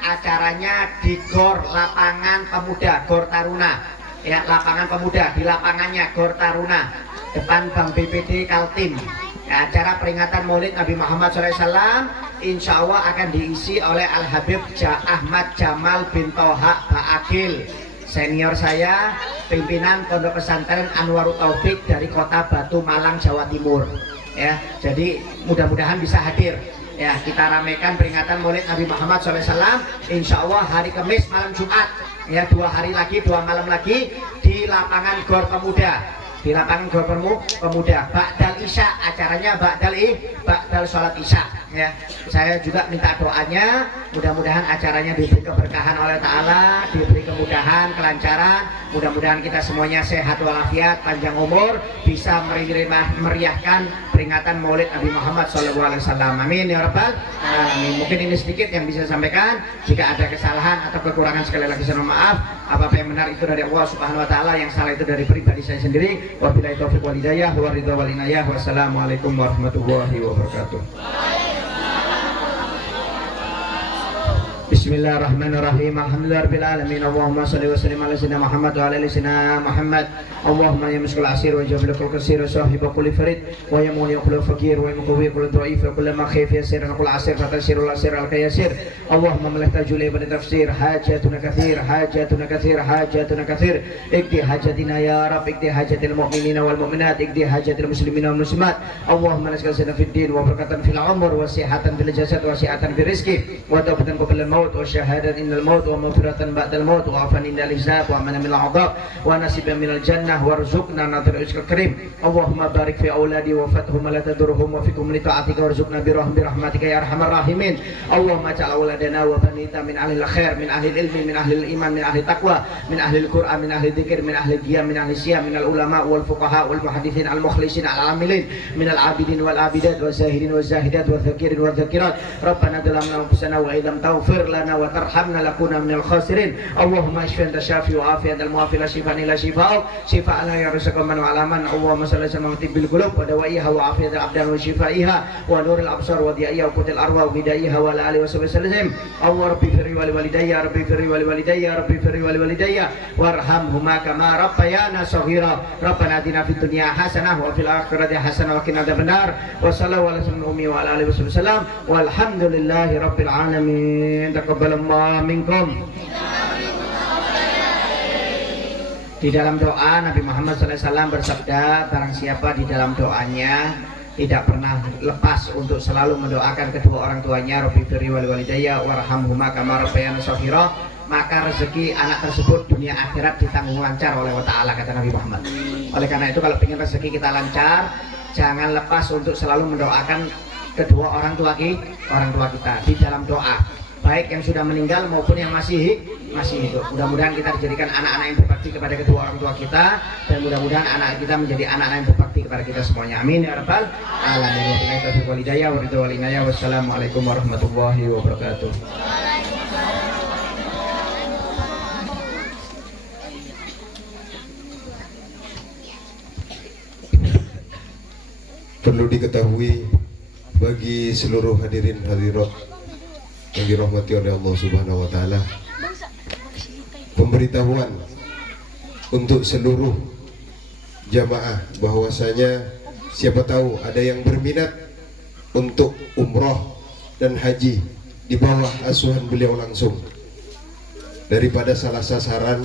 Acaranya di Gor Lapangan Pemuda, Gor Taruna, ya lapangan pemuda, di lapangannya Gor Taruna, depan Bank BPD Kaltim. Ya, acara peringatan Maulid Nabi Muhammad SAW insya Allah akan diisi oleh Al-Habib Ahmad Jamal bin Toha Ba'akil, senior saya, pimpinan Pondok Pesantren Anwarut Taufik dari Kota Batu Malang, Jawa Timur. Ya, jadi mudah-mudahan bisa hadir. Ya, kita ramaikan peringatan Maulid Nabi Muhammad SAW insya Allah hari Kamis malam Jumat. Ya, 2 hari lagi, 2 malam lagi di lapangan Gor Pemuda. Di lapangan Gor Pemuda, Ba'dal Isya, acaranya Ba'dal sholat Isya. Ya, saya juga minta doanya, mudah-mudahan acaranya diberi keberkahan oleh Ta'ala, diberi kemudahan, kelancaran, mudah-mudahan kita semuanya sehat walafiat, panjang umur, bisa meriahkan peringatan Maulid Nabi Muhammad SAW. Amin ya rabbal alamin. Mungkin ini sedikit yang bisa saya sampaikan. Jika ada kesalahan atau kekurangan, sekali lagi saya mohon maaf. Apa-apa yang benar itu dari Allah Subhanahu wa Ta'ala, yang salah itu dari pribadi saya sendiri. Wabillahi taufiq wal hidayah wa ridha wal inayah. Wassalamualaikum warahmatullahi wabarakatuh. Bismillahirrahmanirrahim. Alhamdulillahirabbil alamin. Allahumma shalli wa sallim ala sayyidina Muhammad wa ala ali sayyidina Muhammad. Allahumma ya muskil asir wa jabal kul kasir wa sahiba kulli farid wa ya muli kulli fakir wa muqawwi kulli dhaif wa kulli ma khayf yasir wa kulli asir fatashirul asir al kayasir. Allahumma malakta juli bi tafsir hajatuna kathir hajatuna kathir hajatuna kathir. Ikdi hajatina ya rab, ikdi hajatil mu'minina wal mu'minat, ikdi hajatil muslimina wal muslimat. Allahumma nas'aluka fid din wa barakatan fil umr wa sihhatan fil jasad wa sihhatan fil rizqi wa tawbatan qabla الموت وشهادة إن الموت ومغفرة بعد الموت وعفوا عند الحساب وأمنا من العذاب ونصيبا من الجنة وارزقنا نظر رزق الكريم. اللهم بارك في أولادي وفتهم لا تدرهم وفيكم لطاعتك وارزقنا برحمتك يا أرحم الراحمين. اللهم اجعل أولادنا وبنينا من أهل الخير من أهل العلم من أهل الإيمان من أهل التقوى من أهل القرآن من أهل الذكر من أهل القيام من أهل الصيام من العلماء والفقهاء والمحدثين المخلصين العاملين من العابدين والعابدات والزاهدين والزاهدات والذاكرين والذاكرات. ربنا ظلمنا أنفسنا وإن لم تغفر لنا وترحمنا لكنا من الخاسرين. اللهم اشف انت الشافي وعافي انت المعافي لا شفاء الا شفاءك شفاء لا يرزق من وعلى من. اللهم صل وسلم على طب القلوب ودوائها وعافيه الابدان وشفائها ونور الابصار وضيائها وقوت الارواح وبدائها وعلى اله وصحبه وسلم. اللهم ربي فري ولوالدي يا ربي فري ولوالدي يا ربي فري ولوالدي وارحمهما كما ربيانا صغيرا. ربنا اتنا في الدنيا حسنه وفي الاخره حسنه وقنا عذاب النار. وصلى الله على سيدنا محمد وعلى اله وصحبه وسلم والحمد لله رب العالمين. Taqabbalallahu minkum. Di dalam doa Nabi Muhammad SAW bersabda, barang siapa di dalam doanya tidak pernah lepas untuk selalu mendoakan kedua orang tuanya, Rabbi firri wal walidayya warhamhuma kama rabbayani shaghira, maka rezeki anak tersebut dunia akhirat ditanggung lancar oleh Allah Ta'ala, kata Nabi Muhammad. Oleh karena itu kalau ingin rezeki kita lancar, jangan lepas untuk selalu mendoakan kedua orang tua kita di dalam doa, baik yang sudah meninggal maupun yang masih hidup. Mudah-mudahan kita dijadikan anak-anak yang berbakti kepada kedua orang tua kita, dan mudah-mudahan anak kita menjadi anak-anak yang berbakti kepada kita semuanya. Amin ya rabbal alamin. Wassalamualaikum warahmatullahi wabarakatuh. Perlu diketahui bagi seluruh hadirin hadirat yang dirahmati oleh Allah Subhanahu wa taala, pemberitahuan untuk seluruh jamaah bahwasanya siapa tahu ada yang berminat untuk umroh dan haji di bawah asuhan beliau langsung, daripada salah sasaran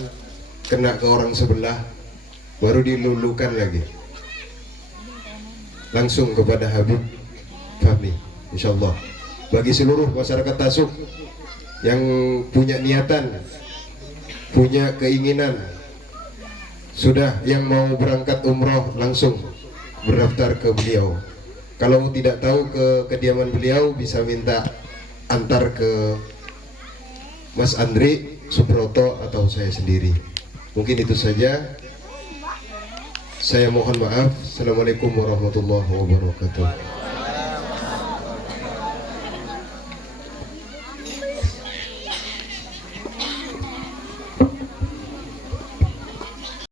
kena ke orang sebelah baru dilulukan lagi, langsung kepada Habib kami insyaallah. Bagi seluruh masyarakat Tasuk yang punya niatan, punya keinginan, sudah yang mau berangkat umroh langsung berdaftar ke beliau. Kalau tidak tahu ke kediaman beliau bisa minta antar ke Mas Andri Subroto atau saya sendiri. Mungkin itu saja. Saya mohon maaf. Assalamualaikum warahmatullahi wabarakatuh.